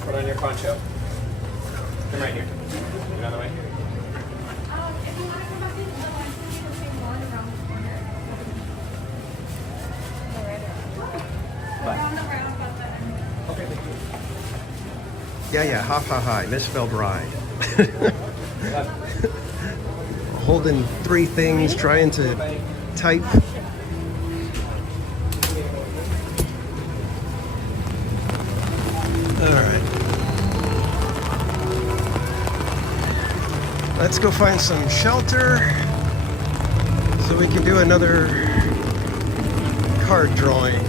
Put on your poncho. Come right here. Get out of the way. Okay, thank you. Yeah, ha ha ha, I misspelled ride. Holding 3 things, trying to type. All right. Let's go find some shelter so we can do another card drawing.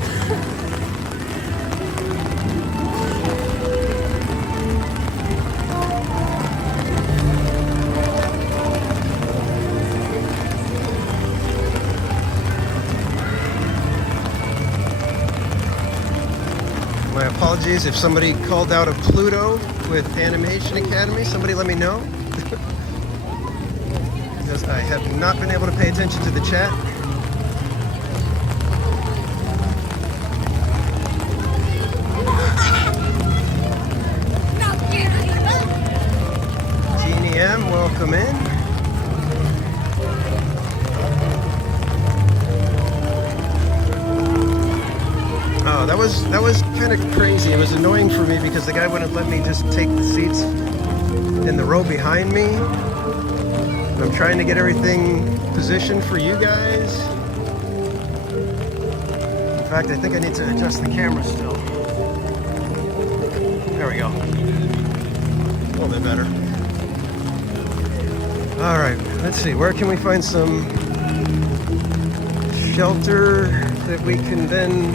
My apologies if somebody called out of PLUTO with Animation Academy. Somebody let me know. because I have not been able to pay attention to the chat. Jeannie M, welcome in. Oh, that was kind of crazy. It was annoying for me because the guy wouldn't let me just take the seats in the row behind me. And I'm trying to get everything positioned for you guys. In fact, I think I need to adjust the camera still. There we go. A little bit better. All right, let's see. Where can we find some shelter that we can then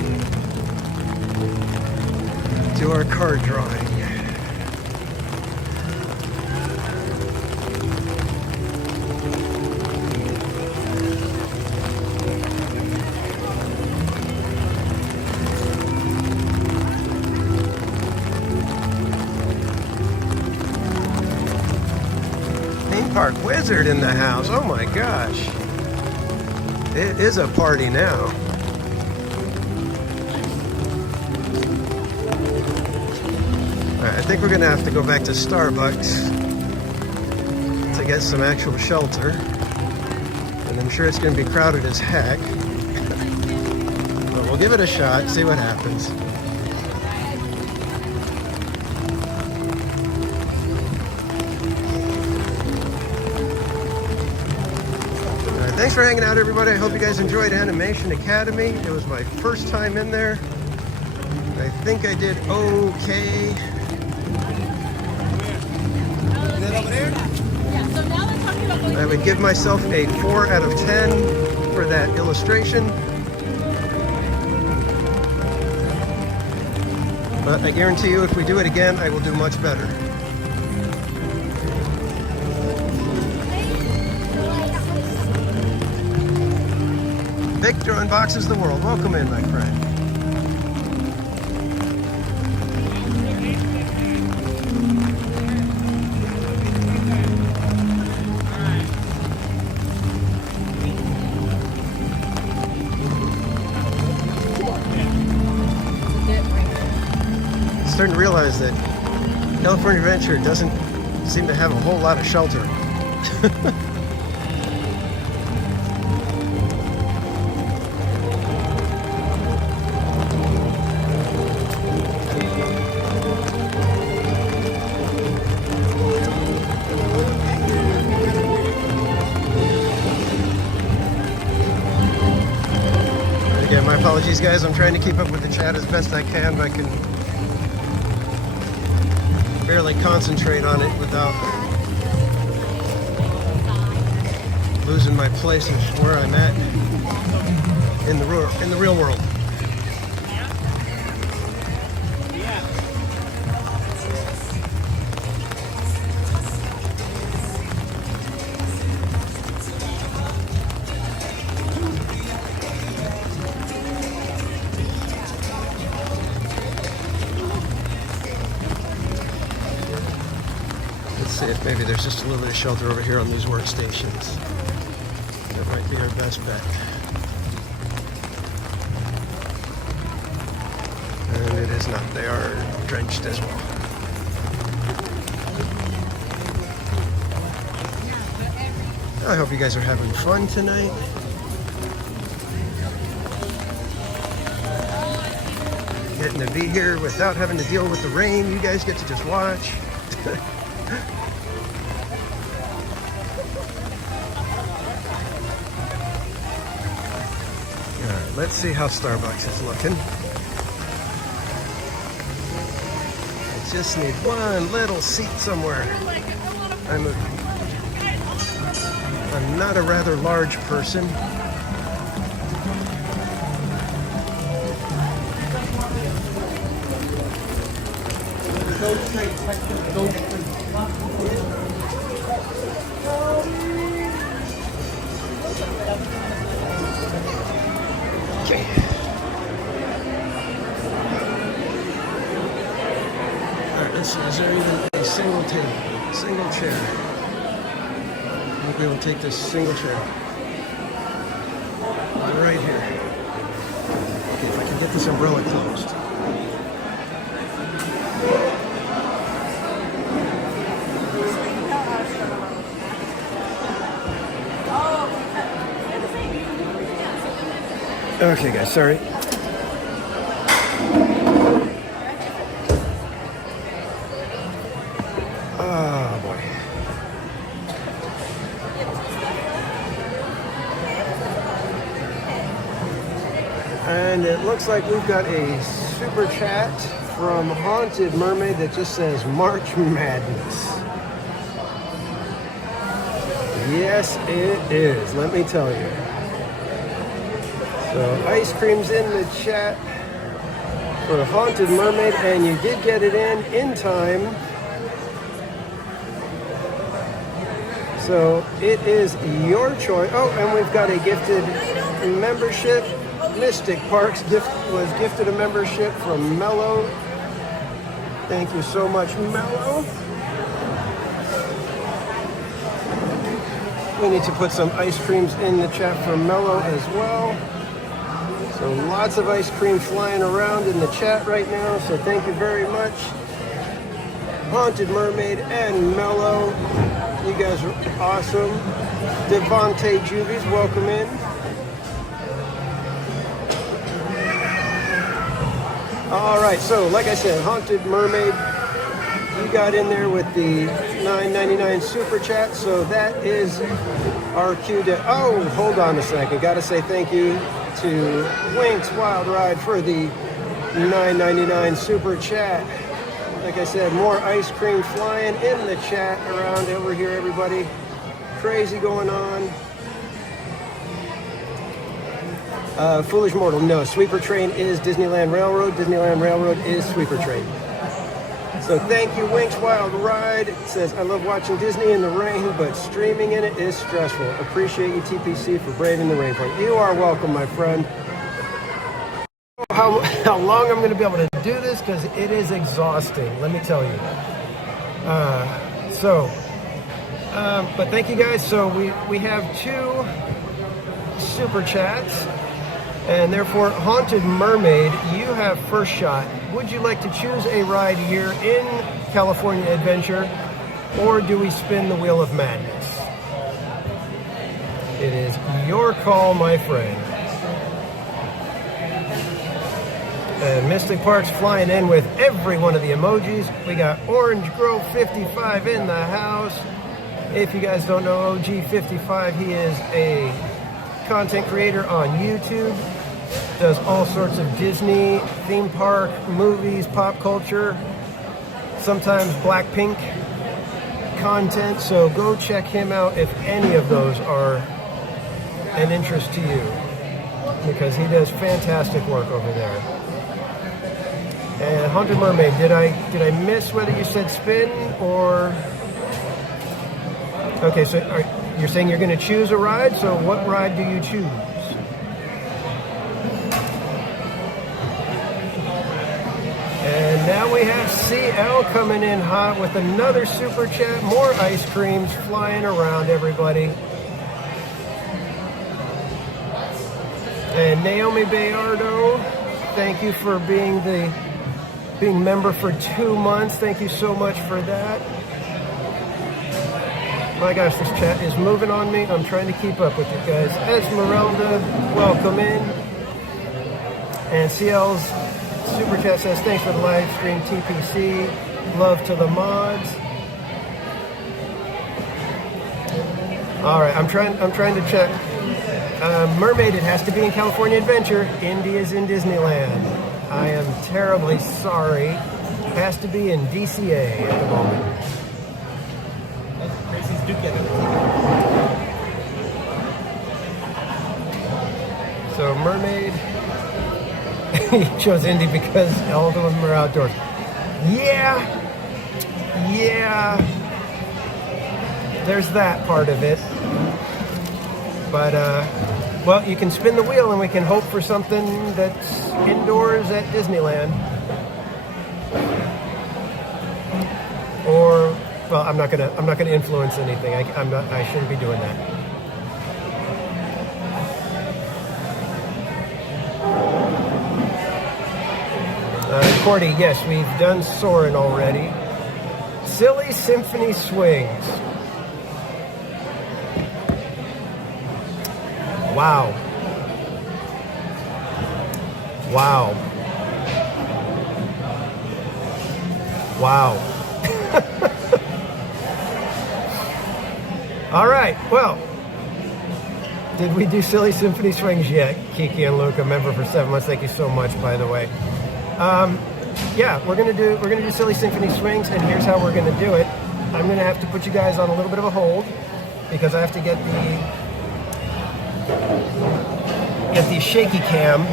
do our card drawing? Park Wizard in the house. Oh my gosh. It is a party now. Alright, I think we're gonna have to go back to Starbucks to get some actual shelter. And I'm sure it's gonna be crowded as heck. But we'll give it a shot, see what happens. Thanks for hanging out, everybody. I hope you guys enjoyed Animation Academy. It was my first time in there. I think I did okay. I would give myself a 4 out of 10 for that illustration. But I guarantee you, if we do it again, I will do much better. Victor unboxes the world. Welcome in, my friend. I'm starting to realize that California Adventure doesn't seem to have a whole lot of shelter. My apologies, guys. I'm trying to keep up with the chat as best I can, but I can barely concentrate on it without losing my place of where I'm at in the real world. If maybe there's just a little bit of shelter over here on these workstations. That might be our best bet. And it is not. They are drenched as well. I hope you guys are having fun tonight. Getting to be here without having to deal with the rain. You guys get to just watch. Let's see how Starbucks is looking. I just need one little seat somewhere. I'm not a rather large person. Okay. Alright, let's see. Is there even a single table? Single chair? be able to take this single chair right here. Okay, if I can get this umbrella closed. Okay, guys, sorry. Oh, boy. And it looks like we've got a super chat from Haunted Mermaid that just says March Madness. Yes, it is, let me tell you. So ice cream's in the chat for Haunted Mermaid, and you did get it in time. So it is your choice. Oh, and we've got a gifted membership. Mystic Parks was gifted a membership from Mello. Thank you so much, Mello. We need to put some ice creams in the chat for Mello as well. So lots of ice cream flying around in the chat right now, so thank you very much. Haunted Mermaid and Mello, you guys are awesome. Devontae Juvies, welcome in. All right, so like I said, Haunted Mermaid, you got in there with the $9.99 super chat, so that is our cue to, oh, hold on a second, gotta say thank you to Winks Wild Ride for the $9.99 super chat. Like I said, more ice cream flying in the chat around over here, everybody. Crazy going on. Foolish Mortal, no, Sweeper Train is Disneyland Railroad. Disneyland Railroad is Sweeper Train. So thank you, Winks Wild Ride. It says, I love watching Disney in the rain, but streaming in it is stressful. Appreciate you, TPC, for braving the rain. You are welcome, my friend. How long I'm going to be able to do this, because it is exhausting, let me tell you. But thank you guys. So we have 2 super chats, and therefore, Haunted Mermaid, you have first shot. Would you like to choose a ride here in California Adventure, or do we spin the Wheel of Madness? It is your call, my friend. And Mystic Parks flying in with every one of the emojis. We got Orange Grove 55 in the house. If you guys don't know OG55, he is a content creator on YouTube. Does all sorts of Disney, theme park, movies, pop culture, sometimes Blackpink content. So go check him out if any of those are an interest to you, because he does fantastic work over there. And Haunted Mermaid, did I miss whether you said spin or? Okay, so you're saying you're going to choose a ride. So what ride do you choose? And now we have CL coming in hot with another super chat. More ice creams flying around, everybody. And Naomi Bayardo, thank you for being member for 2 months. Thank you so much for that. My gosh, this chat is moving on me. I'm trying to keep up with you guys. Esmeralda, welcome in. And CL's super chat says, thanks for the live stream, TPC. Love to the mods. All right, I'm trying to check. Mermaid, it has to be in California Adventure. Indy is in Disneyland. I am terribly sorry. It has to be in DCA at the moment. So Mermaid, he chose Indy because all of them are outdoors. Yeah. There's that part of it. But, well, you can spin the wheel and we can hope for something that's indoors at Disneyland. Or Well, I'm not gonna influence anything. I shouldn't be doing that. Cordy, yes, we've done Soarin' already. Silly Symphony swings. Wow. Wow. Wow. All right, well, did we do Silly Symphony swings yet? Kiki and Luca, member for 7 months. Thank you so much, by the way. Yeah, we're gonna do Silly Symphony swings, and here's how we're gonna do it. I'm gonna have to put you guys on a little bit of a hold because I have to get the shaky cam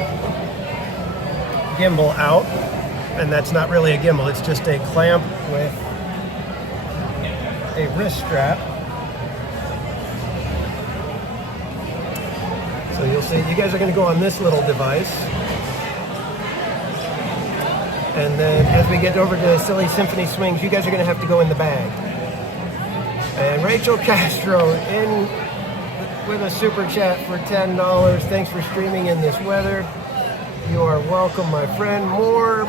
gimbal out, and that's not really a gimbal, it's just a clamp with a wrist strap. So you'll see, you guys are going to go on this little device, and then as we get over to Silly Symphony swings, you guys are going to have to go in the bag. And Rachel Castro in with a super chat for $10. Thanks for streaming in this weather. You are welcome, my friend. More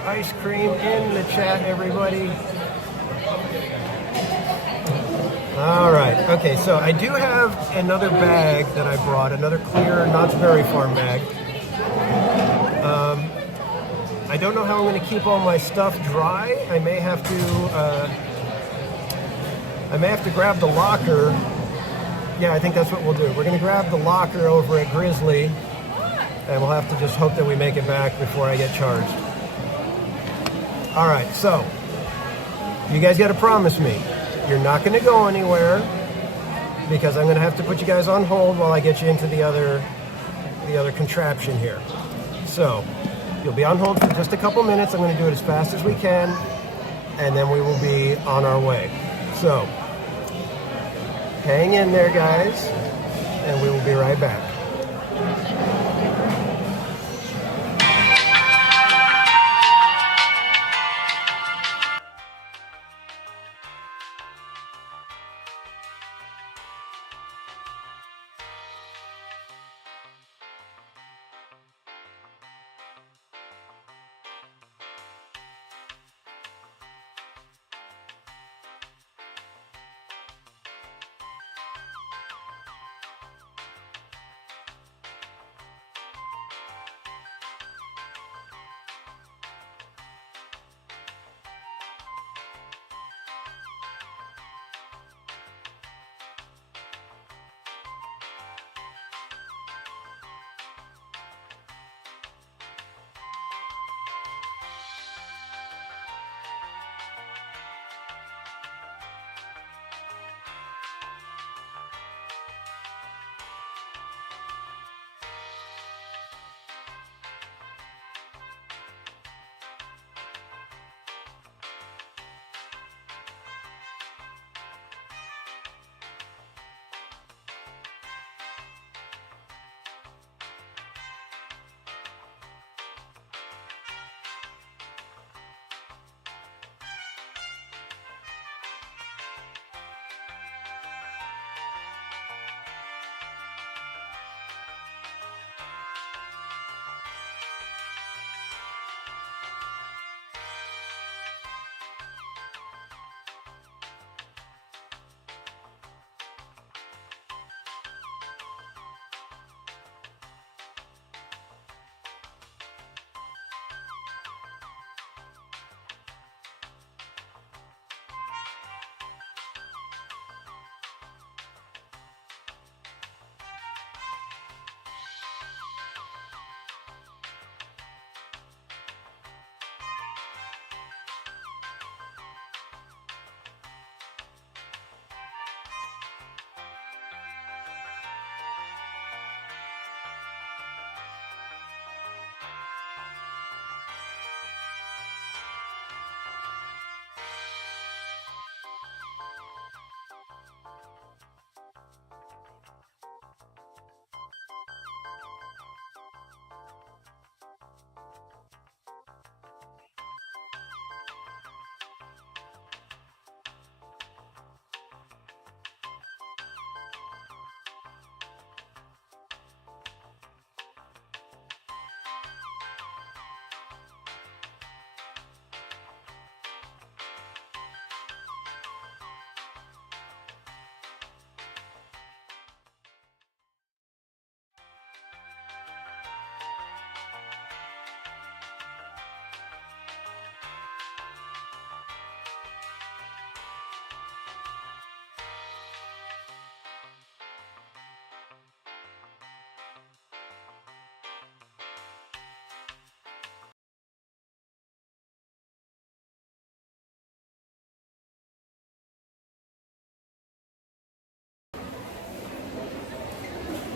ice cream in the chat, everybody. All right. Okay, so I do have another bag that I brought, another clear Knott's Berry Farm bag. I don't know how I'm going to keep all my stuff dry. I may have to grab the locker. Yeah, I think that's what we'll do. We're going to grab the locker over at Grizzly, and we'll have to just hope that we make it back before I get charged. All right, so you guys got to promise me you're not going to go anywhere, because I'm going to have to put you guys on hold while I get you into the other contraption here. So you'll be on hold for just a couple minutes. I'm going to do it as fast as we can, and then we will be on our way. So hang in there, guys, and we will be right back.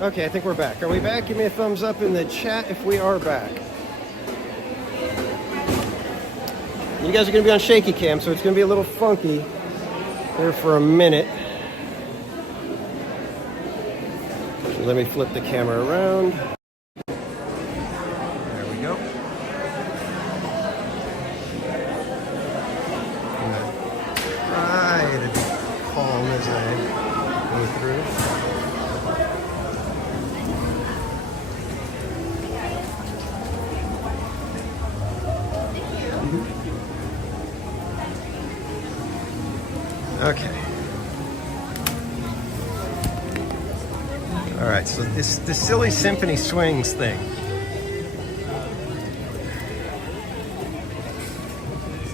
Okay, I think we're back. Are we back? Give me a thumbs up in the chat if we are back. You guys are going to be on shaky cam, so it's going to be a little funky here for a minute. Let me flip the camera around. There we go. Try to be calm as I go through. Okay. All right, so this silly Symphony swings thing.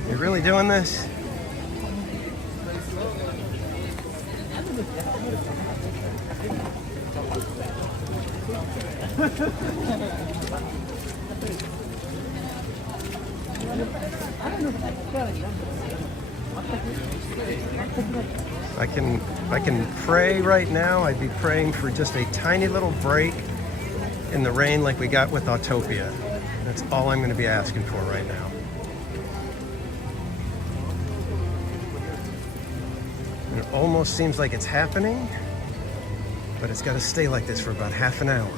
You're really doing this? I can pray right now. I'd be praying for just a tiny little break in the rain like we got with Autopia. That's all I'm going to be asking for right now. And it almost seems like it's happening, but it's got to stay like this for about half an hour.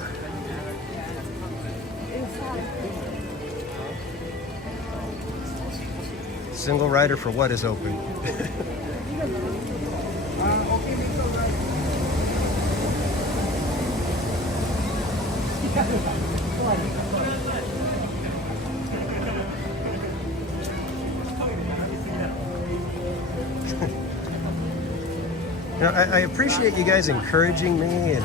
Single rider for what is open? You know, I appreciate you guys encouraging me and,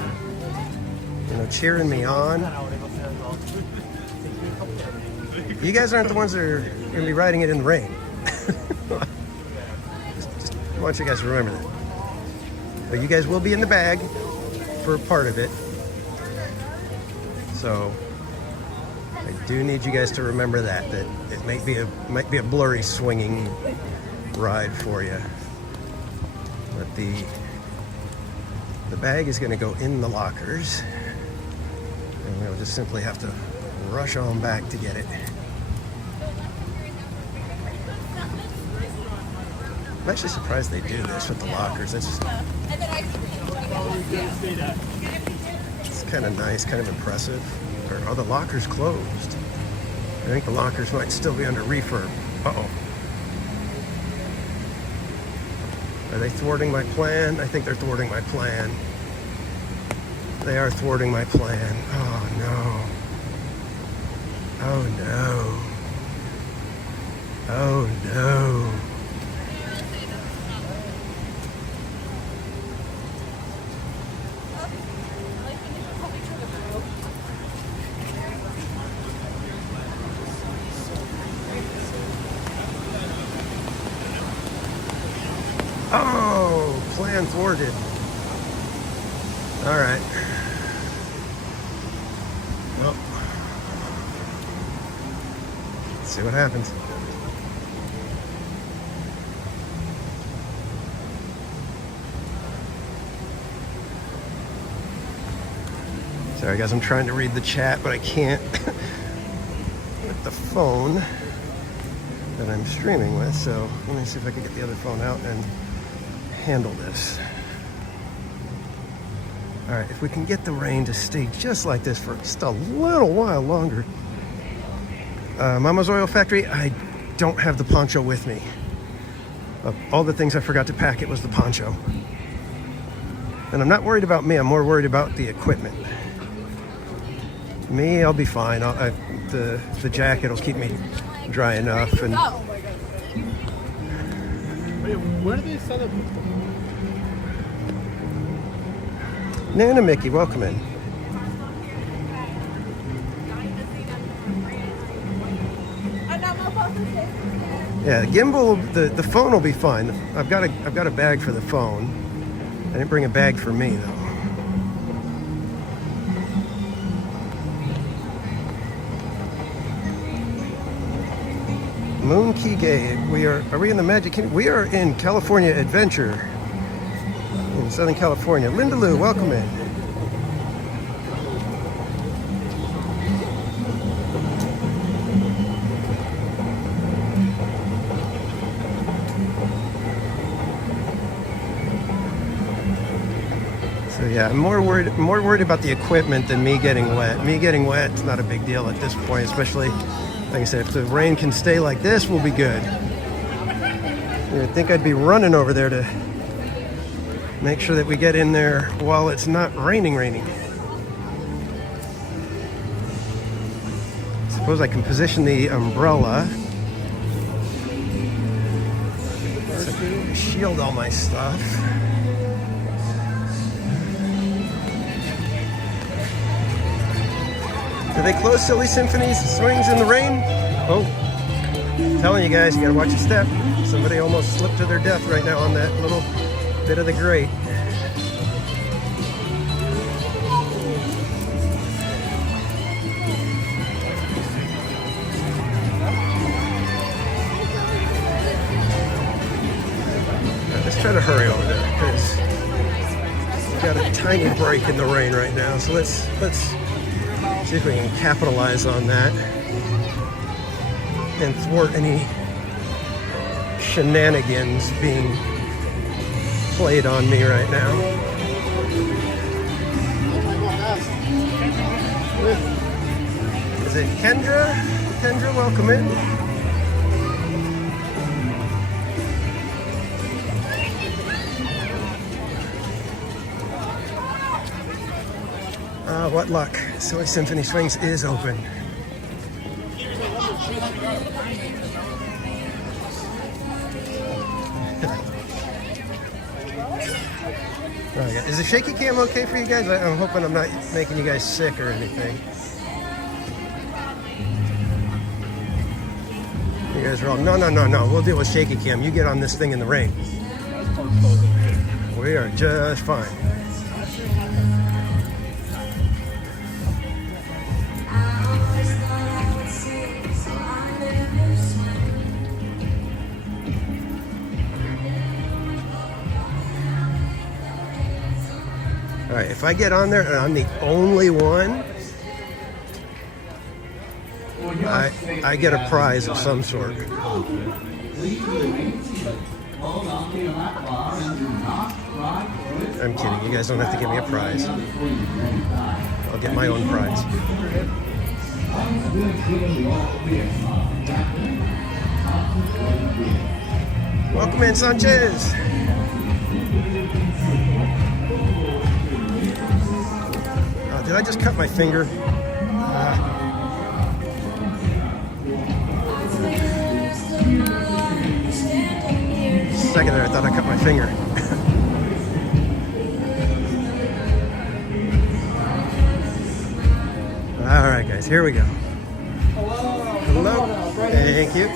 you know, cheering me on. You guys aren't the ones that are going to be riding it in the rain. just want you guys to remember that. But you guys will be in the bag for part of it. So I do need you guys to remember that it might be a blurry swinging ride for you. But the bag is going to go in the lockers, and we'll just simply have to rush on back to get it. I'm actually surprised they do this with the lockers. It's kind of nice, kind of impressive. Or are the lockers closed? I think the lockers might still be under refurb. Uh-oh. Are they thwarting my plan? I think they're thwarting my plan. They are thwarting my plan. Oh no. Oh no. Oh no. Oh, plan thwarted. All right. Well, let's see what happens. Sorry guys, I'm trying to read the chat, but I can't with the phone that I'm streaming with. So let me see if I can get the other phone out and handle this. All right, if we can get the rain to stay just like this for just a little while longer. Mama's Oil Factory, I don't have the poncho with me. Of all the things I forgot to pack, it was the poncho. And I'm not worried about me, I'm more worried about the equipment. Me, I'll be fine. The jacket will keep me dry enough. And Wait, where do they sell it? Nana Mickey, welcome in. Yeah, the gimbal, the phone will be fine. I've got a bag for the phone. I didn't bring a bag for me though. Moon Key Gate. Are we in the Magic Kingdom? We are in California Adventure in Southern California. Linda Lou, welcome in. So yeah, I'm more worried about the equipment than me getting wet. Me getting wet is not a big deal at this point, especially, like I said, if the rain can stay like this, we'll be good. You would think I'd be running over there to make sure that we get in there while it's not raining. Suppose I can position the umbrella to shield all my stuff. Do they close silly symphonies swings in the rain? Oh, I'm telling you guys, you gotta watch your step. Somebody almost slipped to their death right now on that little bit of the grate. Let's try to hurry over there because we've got a tiny break in the rain right now. So let's see if we can capitalize on that and thwart any shenanigans being played on me right now. Is it Kendra? Kendra, welcome in. What luck. Silly Symphony Swings is open. Okay. Is the shaky cam okay for you guys? I'm hoping I'm not making you guys sick or anything. You guys are all, no. We'll deal with shaky cam. You get on this thing in the rain. We are just fine. All right, if I get on there and I'm the only one, I get a prize of some sort. I'm kidding. You guys don't have to give me a prize. I'll get my own prize. Welcome in, Sanchez. Did I just cut my finger? Second there, I thought I cut my finger. All right, guys, here we go. Hello. Thank you.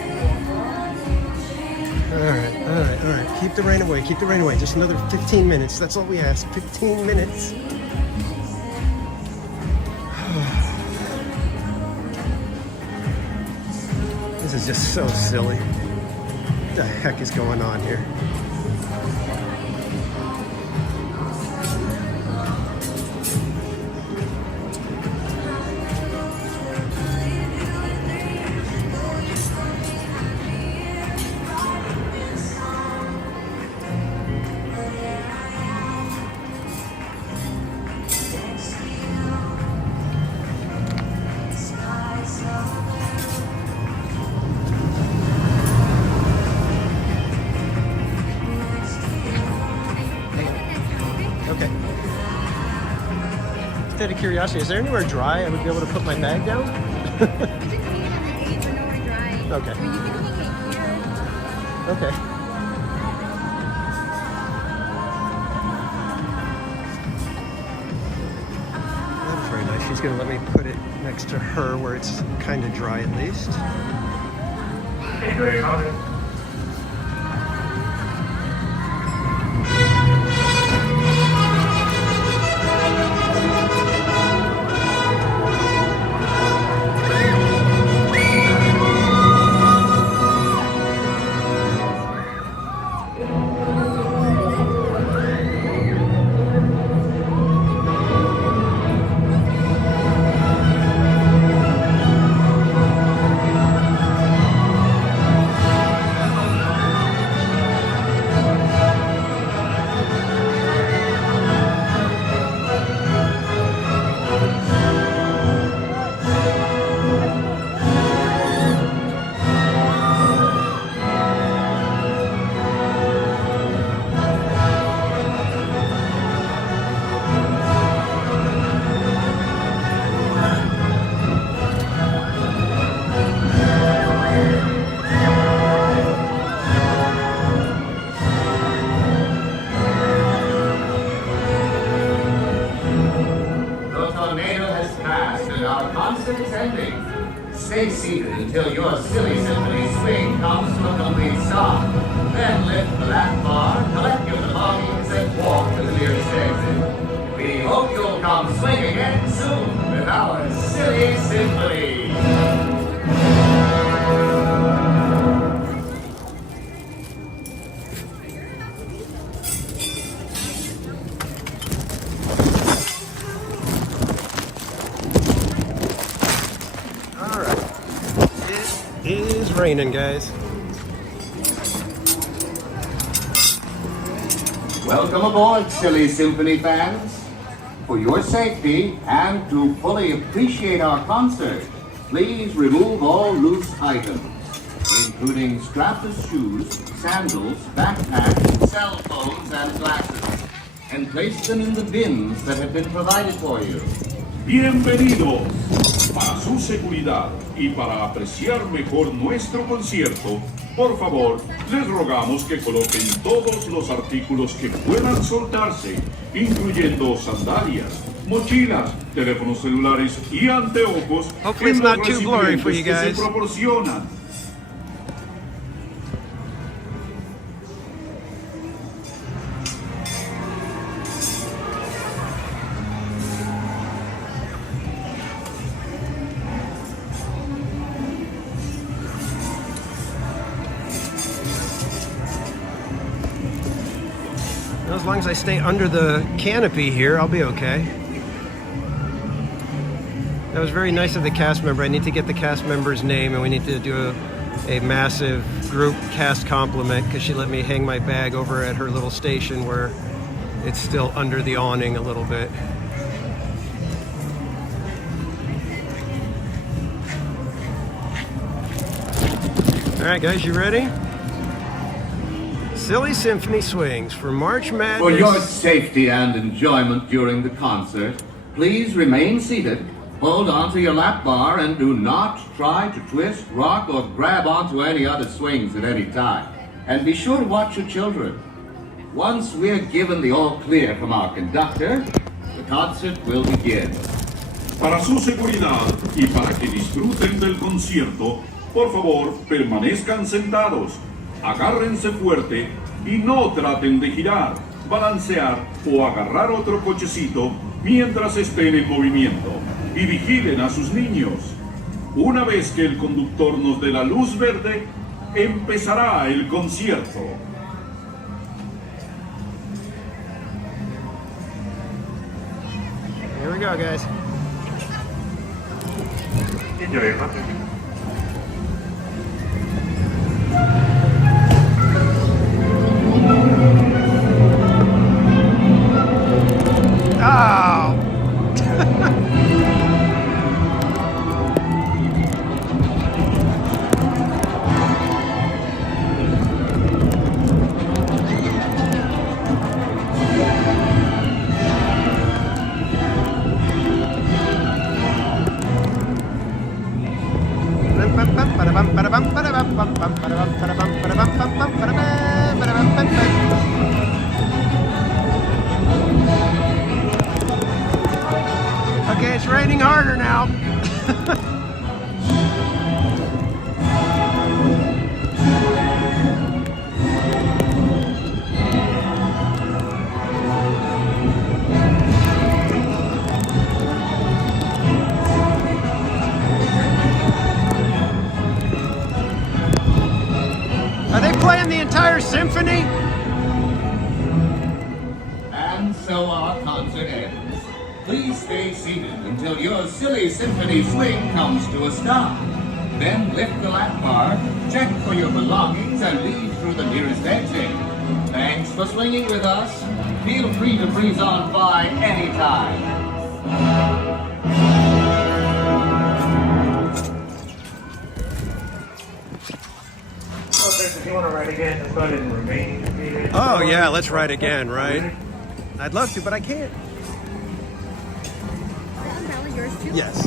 All right. Keep the rain away. Just another 15 minutes. That's all we ask. 15 minutes. This is just so silly. What the heck is going on here? Out of curiosity, is there anywhere dry I would be able to put my bag down? Okay. Okay. That's very nice. She's going to let me put it next to her where it's kind of dry at least. stay seated until your silly symphony swing comes to a complete stop. Then lift the lap bar, collect your belongings, and walk to the nearest exit. We hope you'll come swing again soon with our silly symphony. All right. It is raining, guys. Welcome aboard, silly symphony fans. For your safety and to fully appreciate our concert, please remove all loose items, including strapless shoes, sandals, backpacks, cell phones, and glasses, and place them in the bins that have been provided for you. Bienvenidos. Para su seguridad y para apreciar mejor nuestro concierto, por favor, les rogamos que coloquen todos los artículos que puedan soltarse, incluyendo sandalias, mochilas, teléfonos celulares y anteojos Hopefully it's en los not too blurry for you recipientes que guys. se proporcionan. As long as I stay under the canopy here, I'll be okay. That was very nice of the cast member. I need to get the cast member's name, and we need to do a massive group cast compliment because she let me hang my bag over at her little station where it's still under the awning a little bit. All right, guys, you ready? Silly Symphony swings for March Madness. For your safety and enjoyment during the concert, please remain seated, hold onto your lap bar, and do not try to twist, rock, or grab onto any other swings at any time. And be sure to watch your children. Once we're given the all clear from our conductor, the concert will begin. Para su seguridad y para que disfruten del concierto, por favor, permanezcan sentados. Agárrense fuerte y no traten de girar, balancear o agarrar otro cochecito mientras estén en movimiento. Y vigilen a sus niños. Una vez que el conductor nos dé la luz verde, empezará el concierto. Here we go, guys. Oh! Okay, it's raining harder now. Are they playing the entire symphony? And so our concert ends. Please stay seated until your silly symphony swing comes to a stop. Then lift the lap bar, check for your belongings, and leave through the nearest exit. Thanks for swinging with us. Feel free to breeze on by anytime. If you want to ride again, just go ahead and remain seated. Oh yeah, let's ride again, right? I'd love to, but I can't. Yours too? Yes.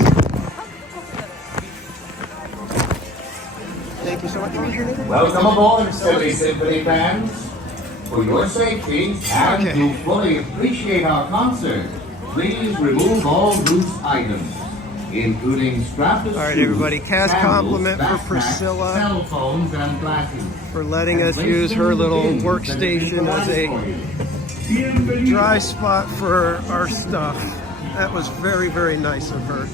Thank you so much. What was your name? Welcome aboard, silly symphony fans. For your safety and Okay. to fully appreciate our concert, please remove all loose items, including strapless All right, shoes, everybody, cast sandals, compliment for backpacks, Priscilla cell phones, and glasses. for letting And us place use them her in the little bins that workstation have as been a provided for you. dry spot for our stuff. That was very, very nice of her.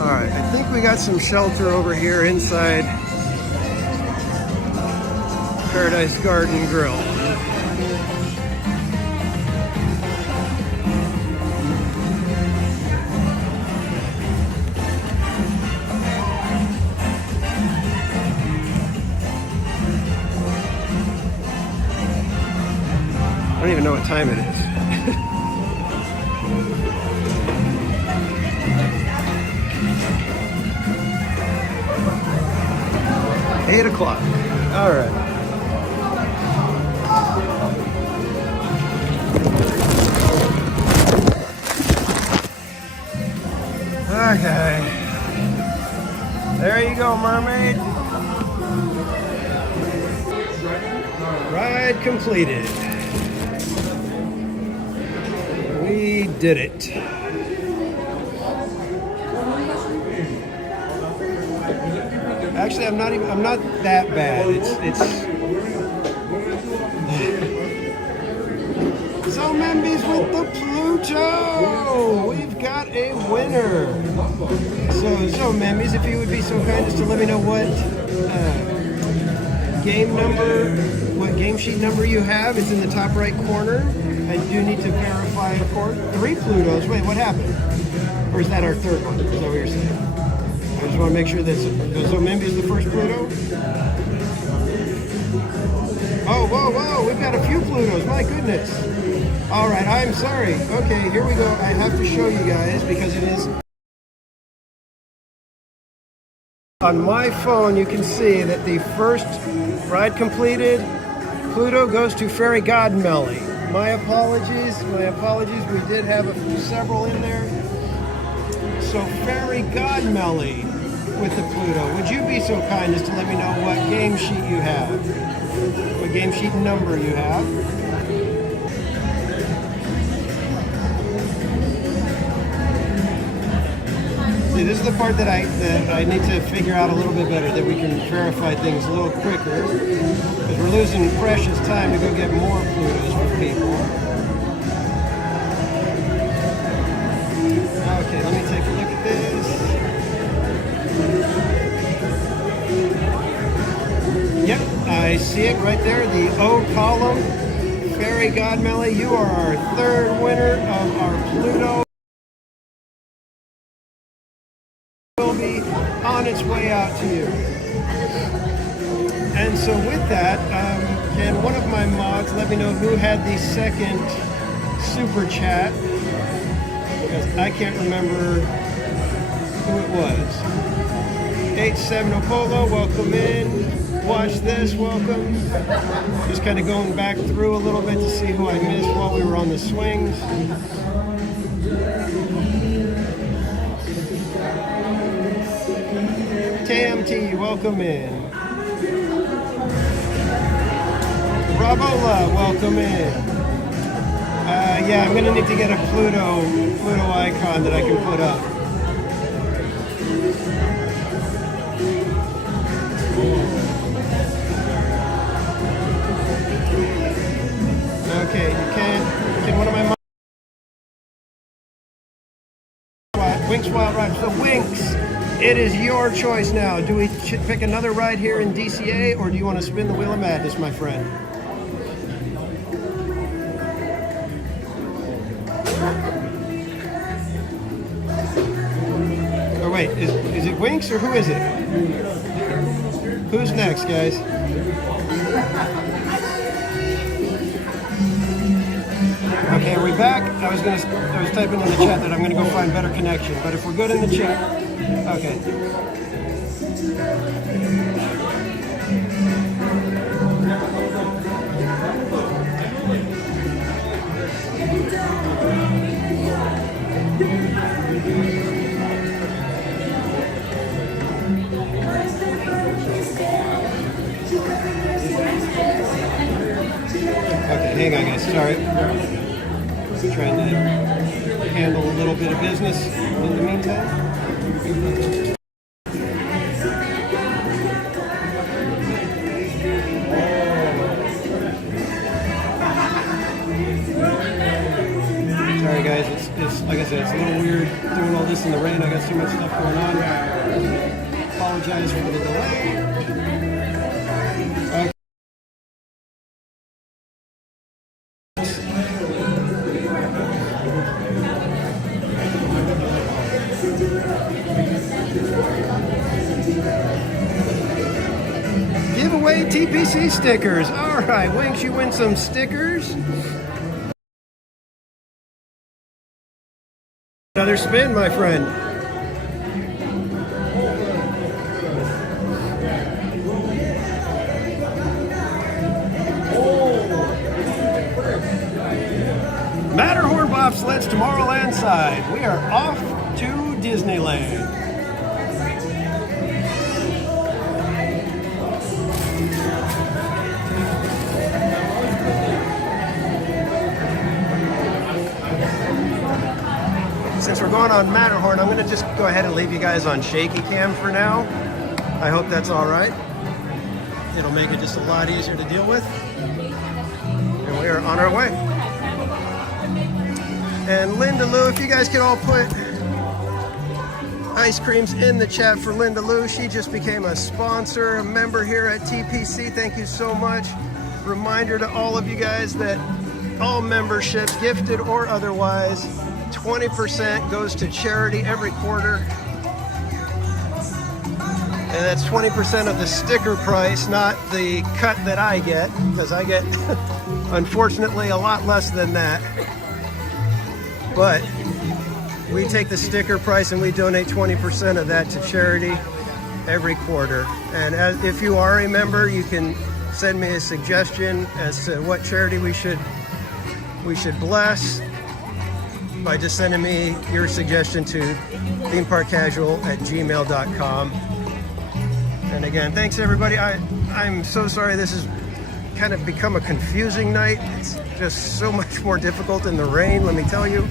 All right, I think we got some shelter over here inside Paradise Garden Grill. I don't even know what time it is. 8 o'clock. All right. Okay. There you go, mermaid. Ride completed. We did it. Actually, I'm not that bad. It's So Membies with the Pluto! We've got a winner! So Membies, if you would be so kind as to let me know what game sheet number you have. It's in the top right corner. I do need to verify, of course. 3 Plutos. Wait, what happened? Or is that our third one? Is that what you're saying? I just want to make sure that Zomembi is the first Pluto. Oh, whoa, we've got a few Plutos, my goodness. All right, I'm sorry. Okay, here we go. I have to show you guys because it is... On my phone, you can see that the first ride completed, Pluto goes to Fairy Godmelly. My apologies. We did have several in there. So Fairy Godmelly with the Pluto. Would you be so kind as to let me know what game sheet you have? What game sheet number you have? See, this is the part that I need to figure out a little bit better, that we can verify things a little quicker. Because we're losing precious time to go get more Plutos for people. Okay, let me take a look at this. Yep, I see it right there, the O column. Fairy Godmelly, you are our third winner of our Pluto. Will be on its way out to you. And so with that, can one of my mods let me know who had the second super chat? Because I can't remember who it was. 87 Opolo, welcome in. Watch this, welcome. Just kind of going back through a little bit to see who I missed while we were on the swings. KMT, welcome in. Bravola, welcome in. Yeah, I'm gonna need to get a Pluto icon that I can put up. Okay, can one of my Winx Wild Rides, the Winx. It is your choice now. Do we pick another ride here in DCA, or do you want to spin the Wheel of Madness, my friend? Oh wait, is it Winx or who is it? Who's next, guys? Okay, are we back? I was typing in the chat that I'm gonna go find better connection, but if we're good in the chat, okay. Okay, hang on guys, sorry. Trying to handle a little bit of business in the meantime. Sorry guys, it's like I said, it's a little weird doing all this in the rain. I got so much stuff going on. Apologize for the delay. Giveaway TPC stickers. All right, Winks, you win some stickers. Another spin, my friend. Matterhorn Bobsleds Tomorrowland side. We are off to Disneyland. Since we're going on Matterhorn, I'm going to just go ahead and leave you guys on shaky cam for now. I hope that's all right. It'll make it just a lot easier to deal with. And we are on our way. And Linda Lou, if you guys could all put ice creams in the chat for Linda Lou. She just became a sponsor, a member here at TPC. Thank you so much. Reminder to all of you guys that all memberships, gifted or otherwise, 20% goes to charity every quarter. And that's 20% of the sticker price, not the cut that I get, because I get, unfortunately, a lot less than that. But we take the sticker price and we donate 20% of that to charity every quarter. And if you are a member, you can send me a suggestion as to what charity we should bless by just sending me your suggestion to themeparkcasual@gmail.com. And again, thanks everybody. I'm so sorry this has kind of become a confusing night. It's just so much more difficult in the rain, let me tell you.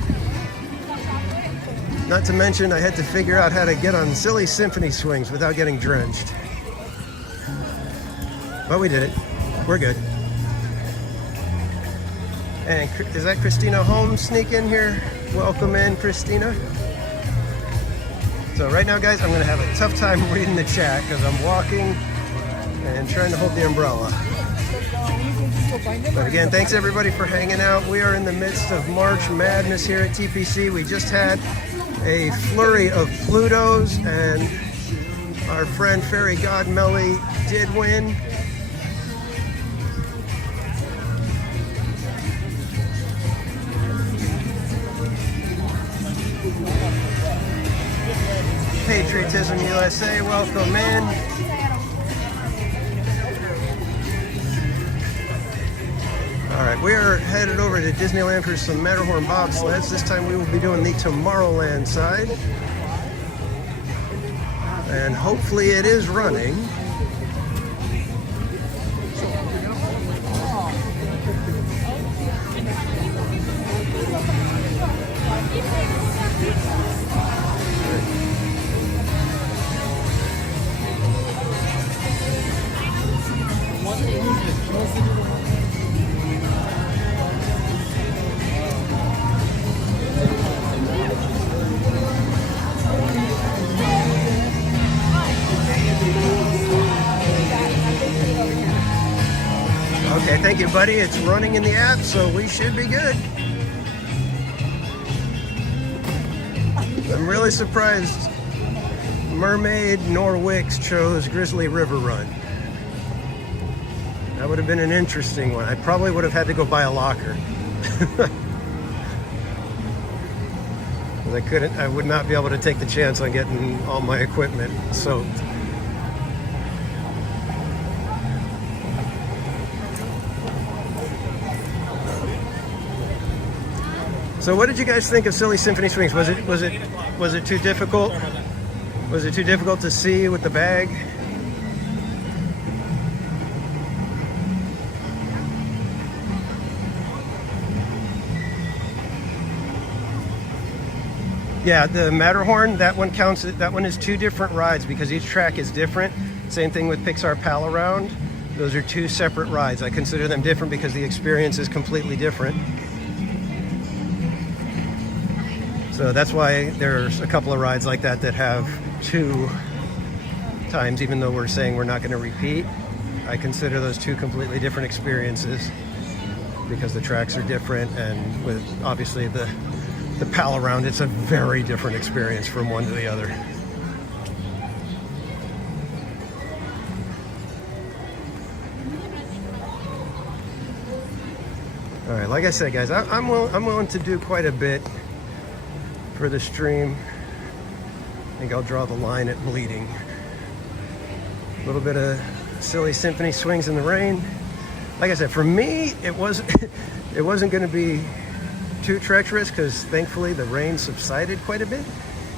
Not to mention, I had to figure out how to get on silly Symphony swings without getting drenched. But we did it. We're good. And is that Christina Holmes sneak in here? Welcome in, Christina. So right now, guys, I'm going to have a tough time reading the chat because I'm walking and trying to hold the umbrella. But again, thanks everybody for hanging out. We are in the midst of March Madness here at TPC. We just had a flurry of Plutos, and our friend Fairy God Melly did win. Patriotism USA, welcome in. All right, we are headed over to Disneyland for some Matterhorn Bobsleds. This time we will be doing the Tomorrowland side. And hopefully it is running. Okay, thank you, buddy. It's running in the app, so we should be good. I'm really surprised Mermaid nor Wix chose Grizzly River Run. That would have been an interesting one. I probably would have had to go buy a locker. I would not be able to take the chance on getting all my equipment soaked. So what did you guys think of Silly Symphony Swings? Was it too difficult? Was it too difficult to see with the bag? Yeah, the Matterhorn, that one counts. That one is 2 different rides because each track is different. Same thing with Pixar Pal Around. Those are 2 separate rides. I consider them different because the experience is completely different. So that's why there's a couple of rides like that that have 2 times, even though we're saying we're not going to repeat. I consider those 2 completely different experiences because the tracks are different, and with obviously the Pal Around, it's a very different experience from one to the other. All right, like I said, guys, I'm willing to do quite a bit for the stream. I think I'll draw the line at bleeding. A little bit of silly Symphony swings in the rain. Like I said, for me, it wasn't going to be too treacherous because thankfully the rain subsided quite a bit,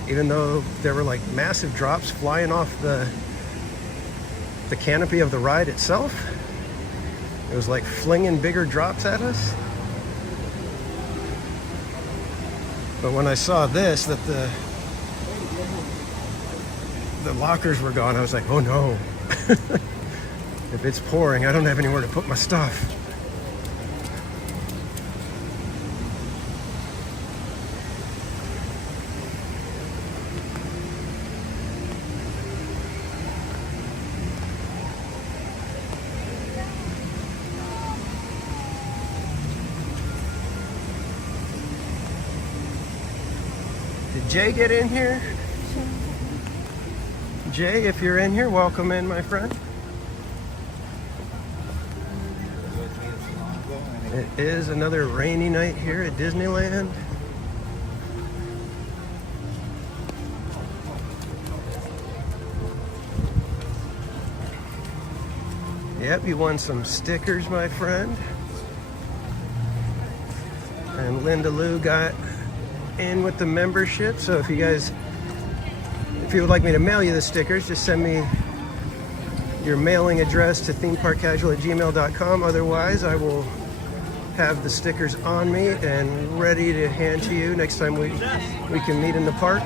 even though there were like massive drops flying off the canopy of the ride itself. It was like flinging bigger drops at us. But when I saw this, that the lockers were gone, I was like, oh no. If it's pouring, I don't have anywhere to put my stuff. Did Jay get in here? Jay, if you're in here, welcome in, my friend. It is another rainy night here at Disneyland. Yep, you won some stickers, my friend. And Linda Lou got in with the membership. So if you would like me to mail you the stickers, just send me your mailing address to themeparkcasual@gmail.com. Otherwise, I will have the stickers on me and ready to hand to you next time we can meet in the park.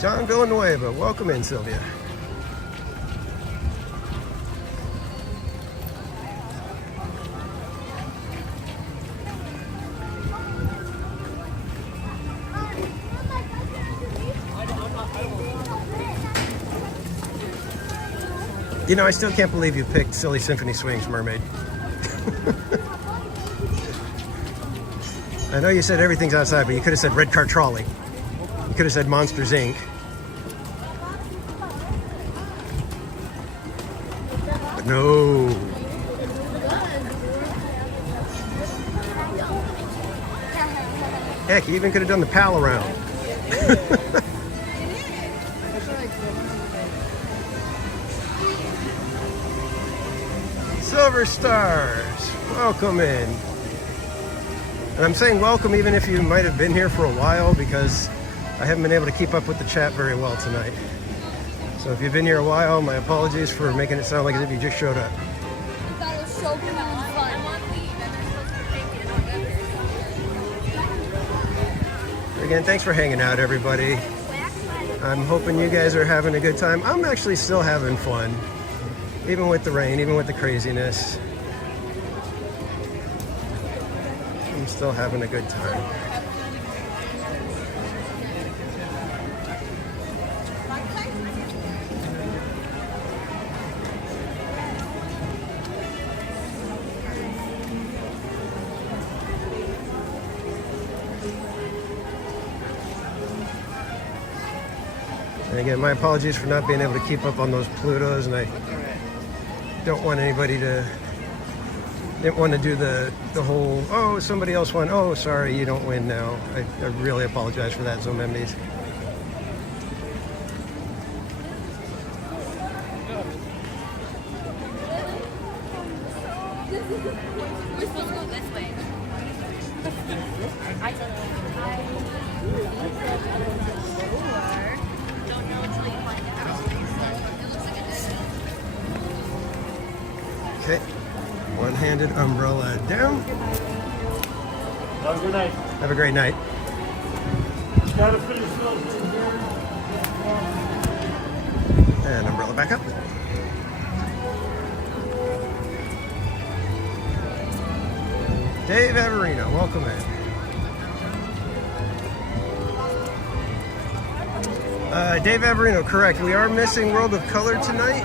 John Villanueva, welcome in, Sylvia. You know, I still can't believe you picked Silly Symphony Swings, Mermaid. I know you said everything's outside, but you could have said Red Car Trolley. You could have said Monsters, Inc. But no. Heck, you even could have done the Pal Around. Silver Stars, welcome in. And I'm saying welcome even if you might have been here for a while, because I haven't been able to keep up with the chat very well tonight. So if you've been here a while, my apologies for making it sound like as if you just showed up. I thought it was so cool and fun. Again, thanks for hanging out, everybody. I'm hoping you guys are having a good time. I'm actually still having fun. Even with the rain, even with the craziness. I'm still having a good time. And again, my apologies for not being able to keep up on those PLUTOs, and I don't want anybody to, didn't want to do the whole, oh, somebody else won, oh, sorry, you don't win now. I really apologize for that, Zomembies. We're supposed to go this way. I don't know. Don't know until you find out. It looks like it is. handed umbrella down. Have a good night. Have a great night. Gotta finish those in here. And umbrella back up. Dave Averino, welcome in. Dave Averino, correct. We are missing World of Color tonight.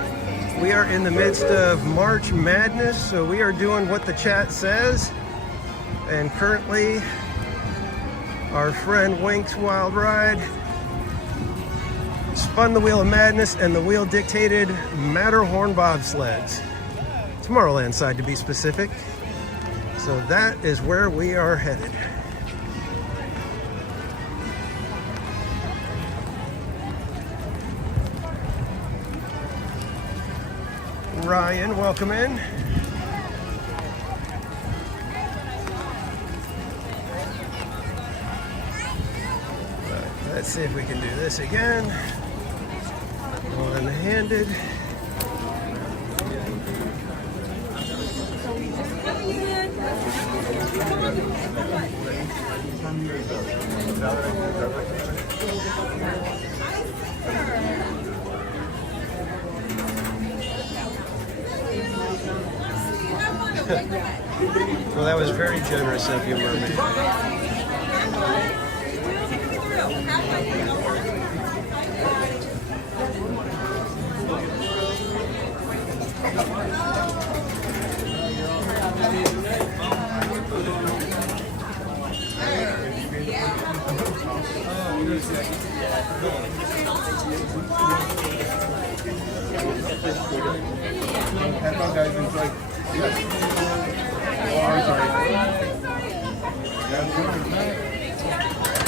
We are in the midst of March Madness, so we are doing what the chat says. And currently, our friend Wink's Wild Ride spun the Wheel of Madness, and the wheel dictated Matterhorn Bobsleds. Tomorrowland side, to be specific. So that is where we are headed. Ryan, welcome in. Let's see if we can do this again. One-handed. Well, that was very generous of you, Mermaid.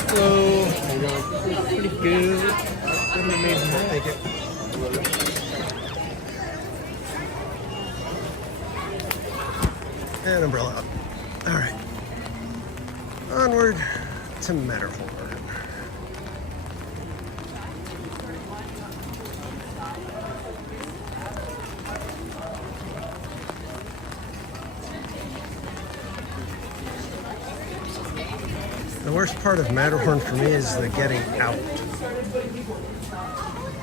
Hello. How you doing? Pretty good. Pretty amazing. Thank you. And umbrella up. All right. Onward to Matterhorn. The worst part of Matterhorn for me is the getting out.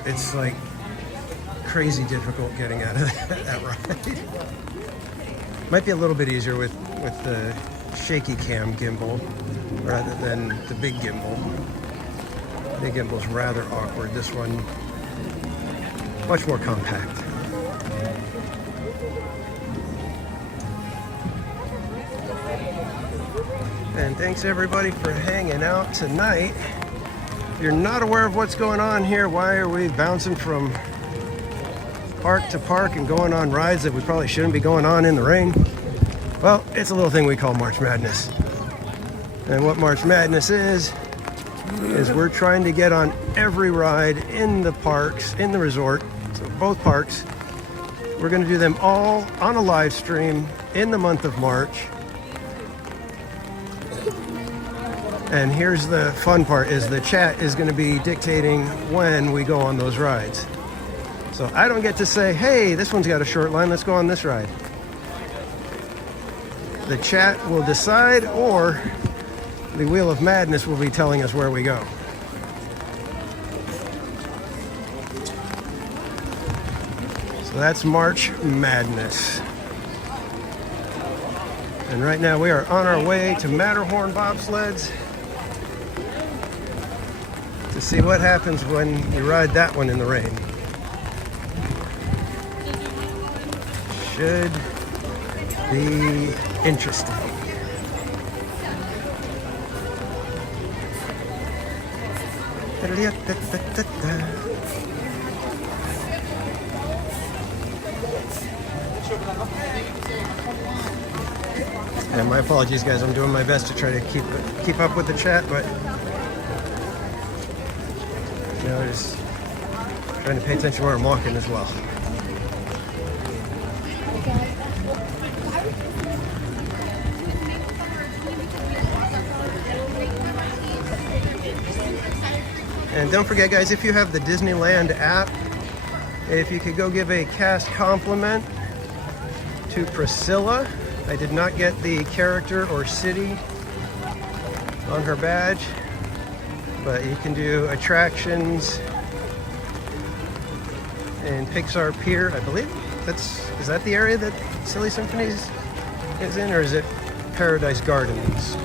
It's like crazy difficult getting out of that ride. Might be a little bit easier with the shaky cam gimbal rather than the big gimbal. The big gimbal's rather awkward. This one, much more compact. And thanks everybody for hanging out tonight. If you're not aware of what's going on here, why are we bouncing from park to park and going on rides that we probably shouldn't be going on in the rain? Well, it's a little thing we call March Madness. And what March Madness is we're trying to get on every ride in the parks, in the resort, so both parks. We're gonna do them all on a live stream in the month of March. And here's the fun part, is the chat is going to be dictating when we go on those rides. So I don't get to say, hey, this one's got a short line, let's go on this ride. The chat will decide, or the Wheel of Madness will be telling us where we go. So that's March Madness. And right now we are on our way to Matterhorn Bobsleds to see what happens when you ride that one in the rain. Should be interesting. And my apologies, guys. I'm doing my best to try to keep up with the chat, but you know, just trying to pay attention where I'm walking as well. And don't forget, guys, if you have the Disneyland app, if you could go give a cast compliment to Priscilla I did not get the character or city on her badge, but you can do attractions in Pixar Pier, I believe. Is that the area that Silly Symphonies is in, or is it Paradise Gardens?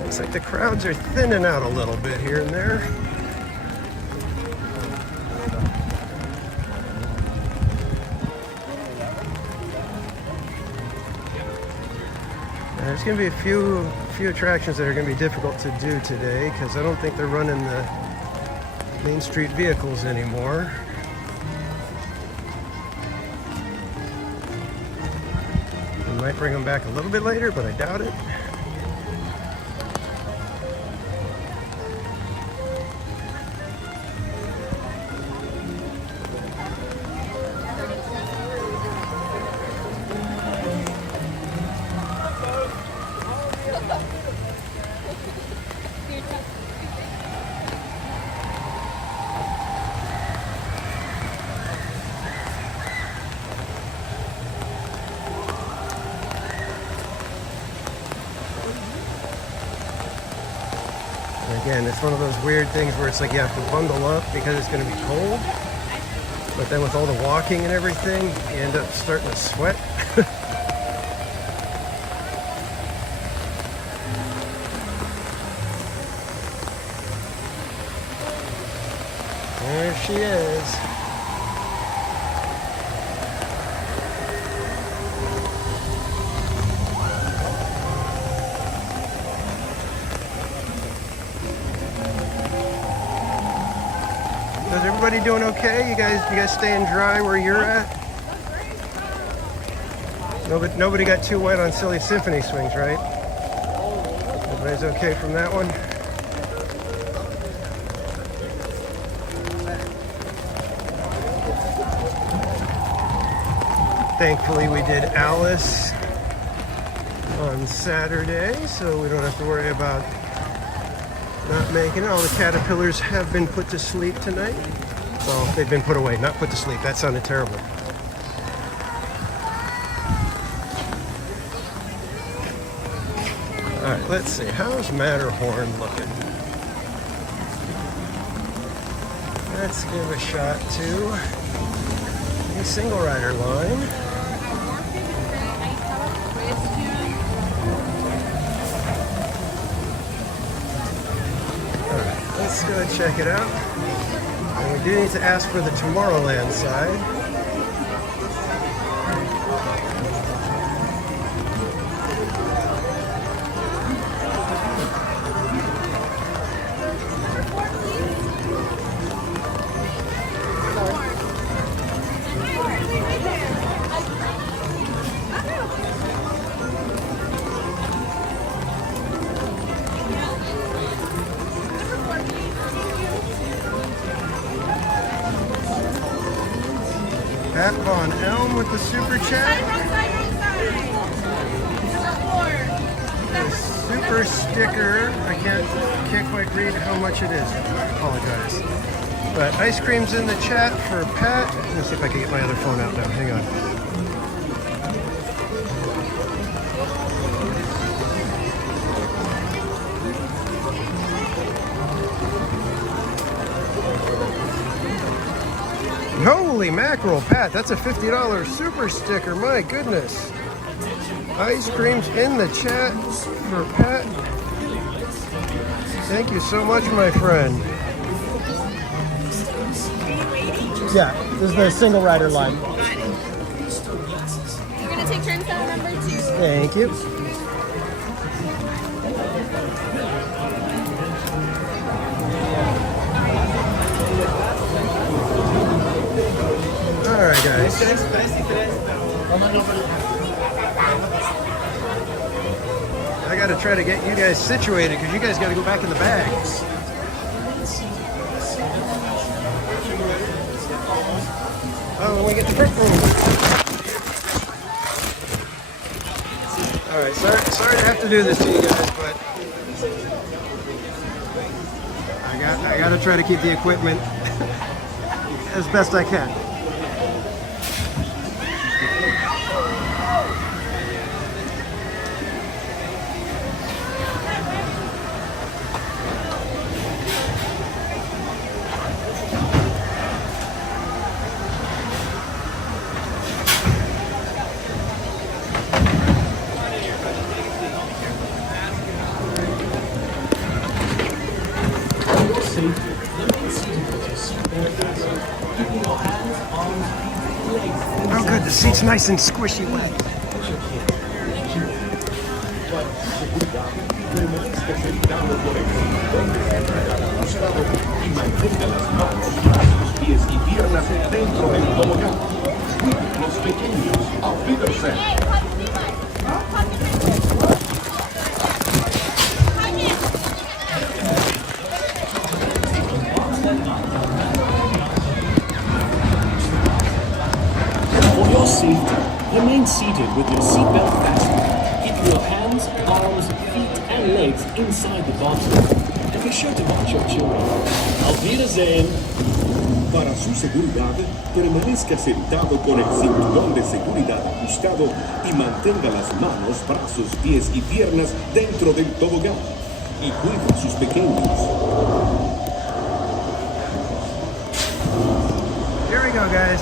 Looks like the crowds are thinning out a little bit here and there. There's going to be a few attractions that are going to be difficult to do today because I don't think they're running the Main Street vehicles anymore. We might bring them back a little bit later, but I doubt it. Again, it's one of those weird things where it's like you have to bundle up because it's going to be cold. But then with all the walking and everything, you end up starting to sweat. There she is. Is everybody doing okay? You guys staying dry where you're at? Nobody got too wet on Silly Symphony swings, right? Everybody's okay from that one? Thankfully we did Alice on Saturday, so we don't have to worry about not making it. All the caterpillars have been put to sleep tonight. Well, they've been put away, not put to sleep. That sounded terrible. All right, let's see. How's Matterhorn looking? Let's give a shot to the single rider line. Let's go check it out. And we do need to ask for the Tomorrowland side. Pat Von Elm with the super chat. The super sticker. I can't quite read how much it is. I apologize. But ice cream's in the chat for Pat. Let's see if I can get my other phone out now. Hang on. Holy mackerel, Pat, that's a $50 super sticker, my goodness. Ice cream's in the chat for Pat. Thank you so much, my friend. Yeah, this is the single rider line. You're gonna take turns on number 2. Thank you. All right, guys. I got to try to get you guys situated because you guys got to go back in the bags. Oh, when we get to pit room. All right, sorry to have to do this to you guys, but I gotta try to keep the equipment as best I can. Oh good, the seat's nice and squishy wet. For your safety, remain seated with your seatbelt fastened. Keep your hands, arms, feet, and legs inside the bathroom. And be sure to watch your children. Auf Wiedersehen. Para su seguridad, permanezca sentado con el cinturón de seguridad ajustado y mantenga las manos, brazos, pies y piernas dentro del tobogán. Y cuide a sus pequeños. Here we go, guys.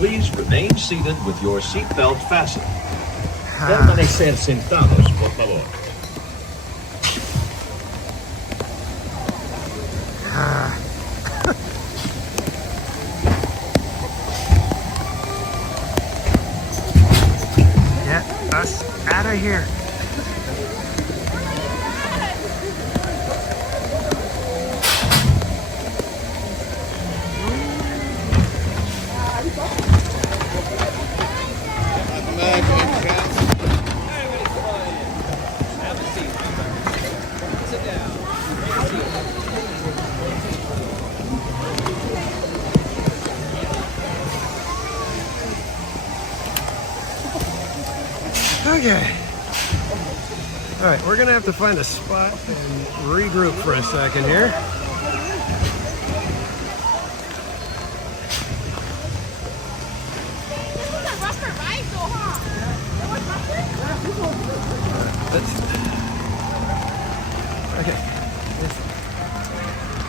Please remain seated with your seatbelt fastened. Permanecer sentados, por favor. Get us out of here. Okay. All right, we're gonna have to find a spot and regroup for a second here. Okay.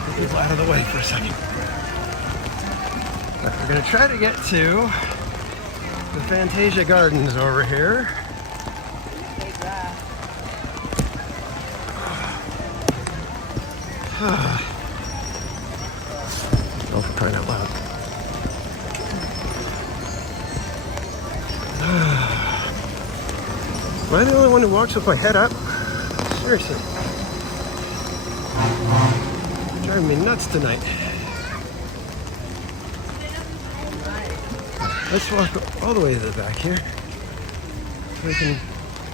Get people out of the way for a second. All right, we're gonna try to get to the Fantasia Gardens over here. Oh, for crying out loud. Am I the only one who walks with my head up? Seriously. You're driving me nuts tonight. Let's walk all the way to the back here.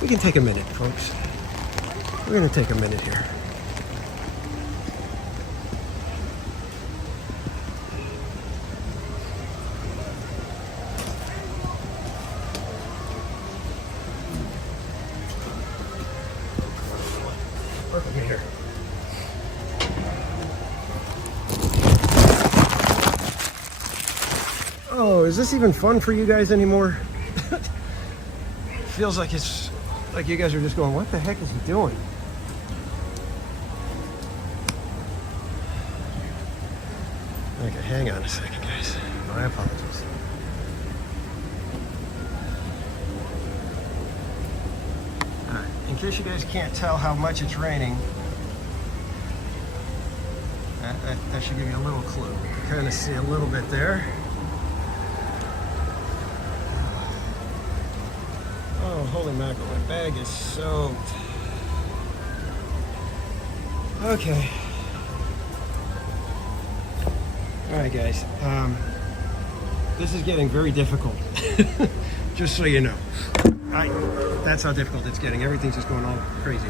We can take a minute, folks. We're gonna take a minute here. Here. Oh, is this even fun for you guys anymore? Feels like it's like you guys are just going, what the heck is he doing? Okay, hang on a second, guys. My apologies. In case you guys can't tell how much it's raining, that should give you a little clue. You kind of see a little bit there. Oh, holy mackerel, my bag is soaked. Okay. All right, guys. This is getting very difficult. Just so you know. That's how difficult it's getting. Everything's just going all crazy.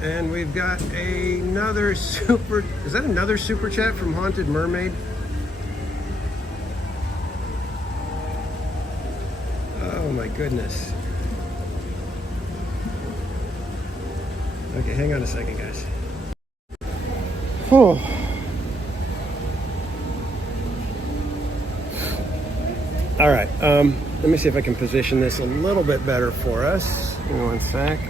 And we've got another super... Is that another super chat from Haunted Mermaid? Oh my goodness. Okay, hang on a second, guys. Oh. All right, let me see if I can position this a little bit better for us. Give me one sec.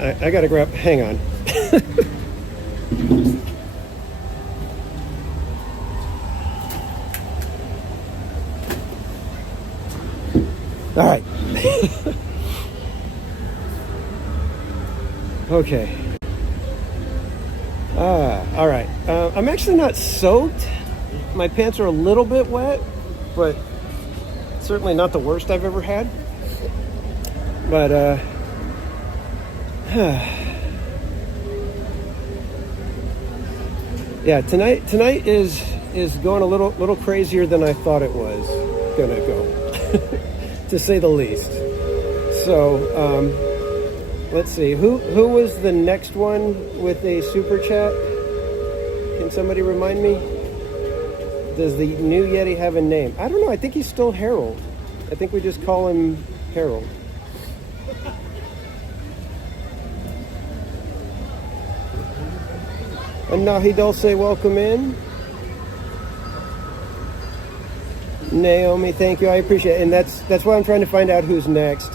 I gotta grab, hang on. All right. Okay. All right. I'm actually not soaked. My pants are a little bit wet, but certainly not the worst I've ever had. But yeah, tonight is going a little crazier than I thought it was gonna go, to say the least. So let's see, who was the next one with a super chat? Can somebody remind me? Does the new Yeti have a name? I don't know. I think he's still Harold. I think we just call him Harold. And Nahi Dulce, welcome in. Naomi, thank you. I appreciate it. And that's why I'm trying to find out who's next.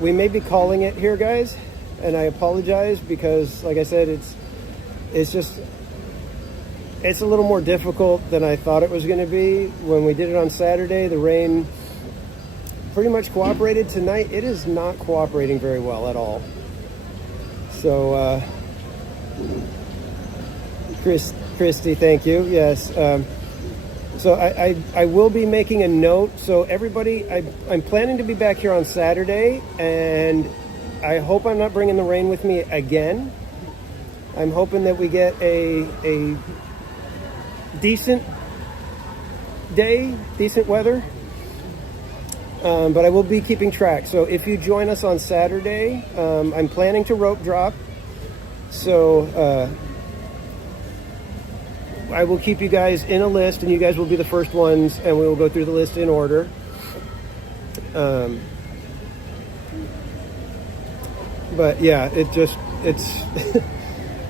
We may be calling it here, guys, and I apologize because, like I said, it's a little more difficult than I thought it was going to be. When we did it on Saturday, the rain pretty much cooperated. Tonight, it is not cooperating very well at all. So, Christy, thank you. Yes. So I will be making a note. So everybody, I'm planning to be back here on Saturday, and I hope I'm not bringing the rain with me again. I'm hoping that we get a decent day, decent weather. But I will be keeping track. So if you join us on Saturday, I'm planning to rope drop. So I will keep you guys in a list, and you guys will be the first ones, and we will go through the list in order. But yeah, it's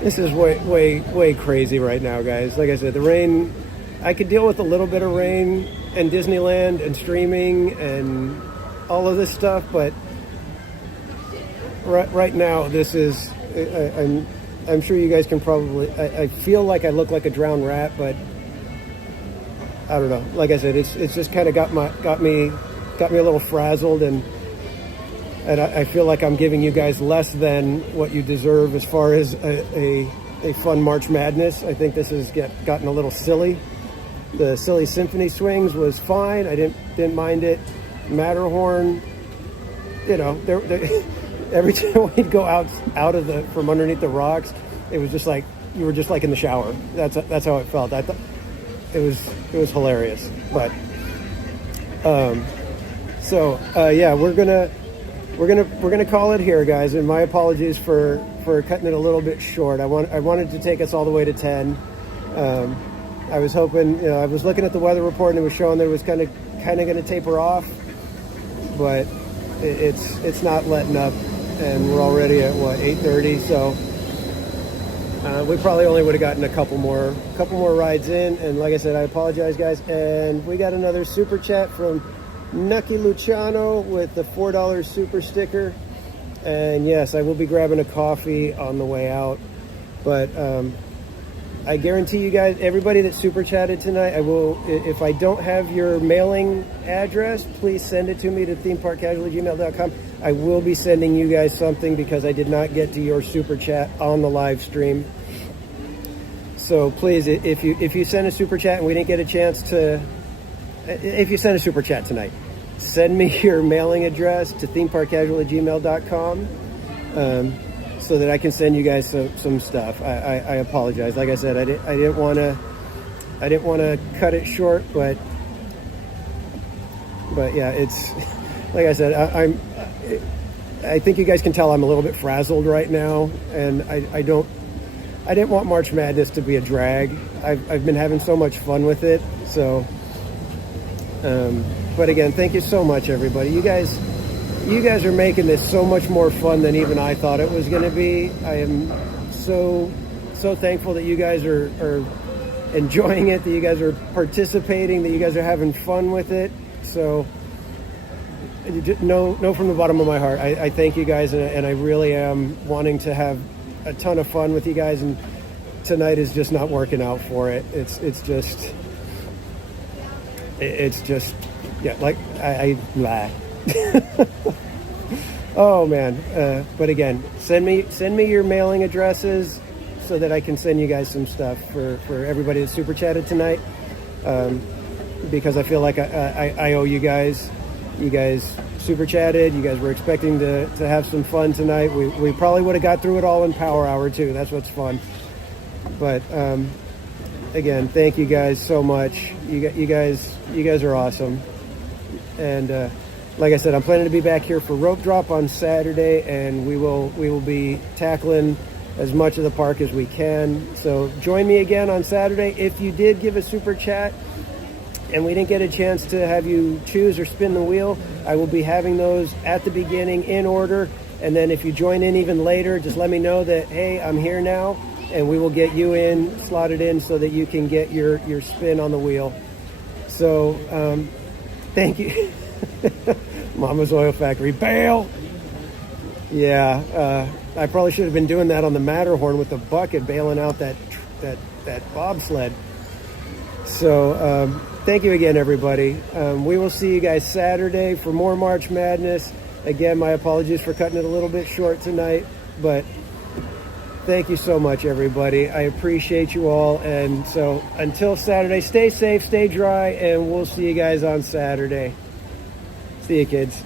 this is way crazy right now, guys. Like I said, the rain, I could deal with a little bit of rain and Disneyland and streaming and all of this stuff, but right now this is, I'm sure you guys can probably, I feel like I look like a drowned rat, but I don't know. Like I said, it's just kind of got me a little frazzled, and and I feel like I'm giving you guys less than what you deserve as far as a fun March Madness. I think this has gotten a little silly. The silly Symphony swings was fine. I didn't mind it. Matterhorn, you know, every time we'd go out of from underneath the rocks, it was just like you were just like in the shower. That's how it felt. I thought it was hilarious. But yeah, we're gonna call it here, guys. And my apologies for cutting it a little bit short. I wanted to take us all the way to 10. I was hoping, you know, I was looking at the weather report and it was showing that it was kind of going to taper off, but it's not letting up, and we're already at what, 8:30. So we probably only would have gotten a couple more rides in. And like I said, I apologize, guys. And we got another super chat from Nucky Luciano with the $4 super sticker. And yes, I will be grabbing a coffee on the way out. But I guarantee you guys, everybody that super chatted tonight, I will, if I don't have your mailing address, please send it to me to themeparkcasual@gmail.com. I will be sending you guys something because I did not get to your super chat on the live stream. So please, if you send a super chat and we didn't get a chance to, if you send a super chat tonight, send me your mailing address to themeparkcasual@gmail.com. So that I can send you guys some stuff. I apologize. Like I said, I didn't want to cut it short, but yeah, it's like I said. I think you guys can tell I'm a little bit frazzled right now, and I didn't want March Madness to be a drag. I've been having so much fun with it. So, but again, thank you so much, everybody. You guys are making this so much more fun than even I thought it was going to be. I am so thankful that you guys are enjoying it, that you guys are participating, that you guys are having fun with it. So know from the bottom of my heart, I thank you guys, and I really am wanting to have a ton of fun with you guys, and tonight is just not working out for it. It's just yeah, like I oh man, but again, send me your mailing addresses so that I can send you guys some stuff for everybody that super chatted tonight, because I feel like I owe you guys. You guys super chatted. You guys were expecting to have some fun tonight. We probably would have got through it all in Power Hour too. That's what's fun. But again, thank you guys so much. You guys are awesome. And like I said, I'm planning to be back here for rope drop on Saturday, and we will be tackling as much of the park as we can. So join me again on Saturday. If you did give a super chat and we didn't get a chance to have you choose or spin the wheel, I will be having those at the beginning in order. And then if you join in even later, just let me know that, hey, I'm here now, and we will get you in, slotted in, so that you can get your spin on the wheel. So thank you. Mama's Oil Factory, bail. Yeah, I probably should have been doing that on the Matterhorn with the bucket, bailing out that bobsled. So thank you again, everybody. We will see you guys Saturday for more March Madness. Again, my apologies for cutting it a little bit short tonight, but thank you so much, everybody. I appreciate you all. And so until Saturday, stay safe, stay dry, and we'll see you guys on Saturday. See you, kids.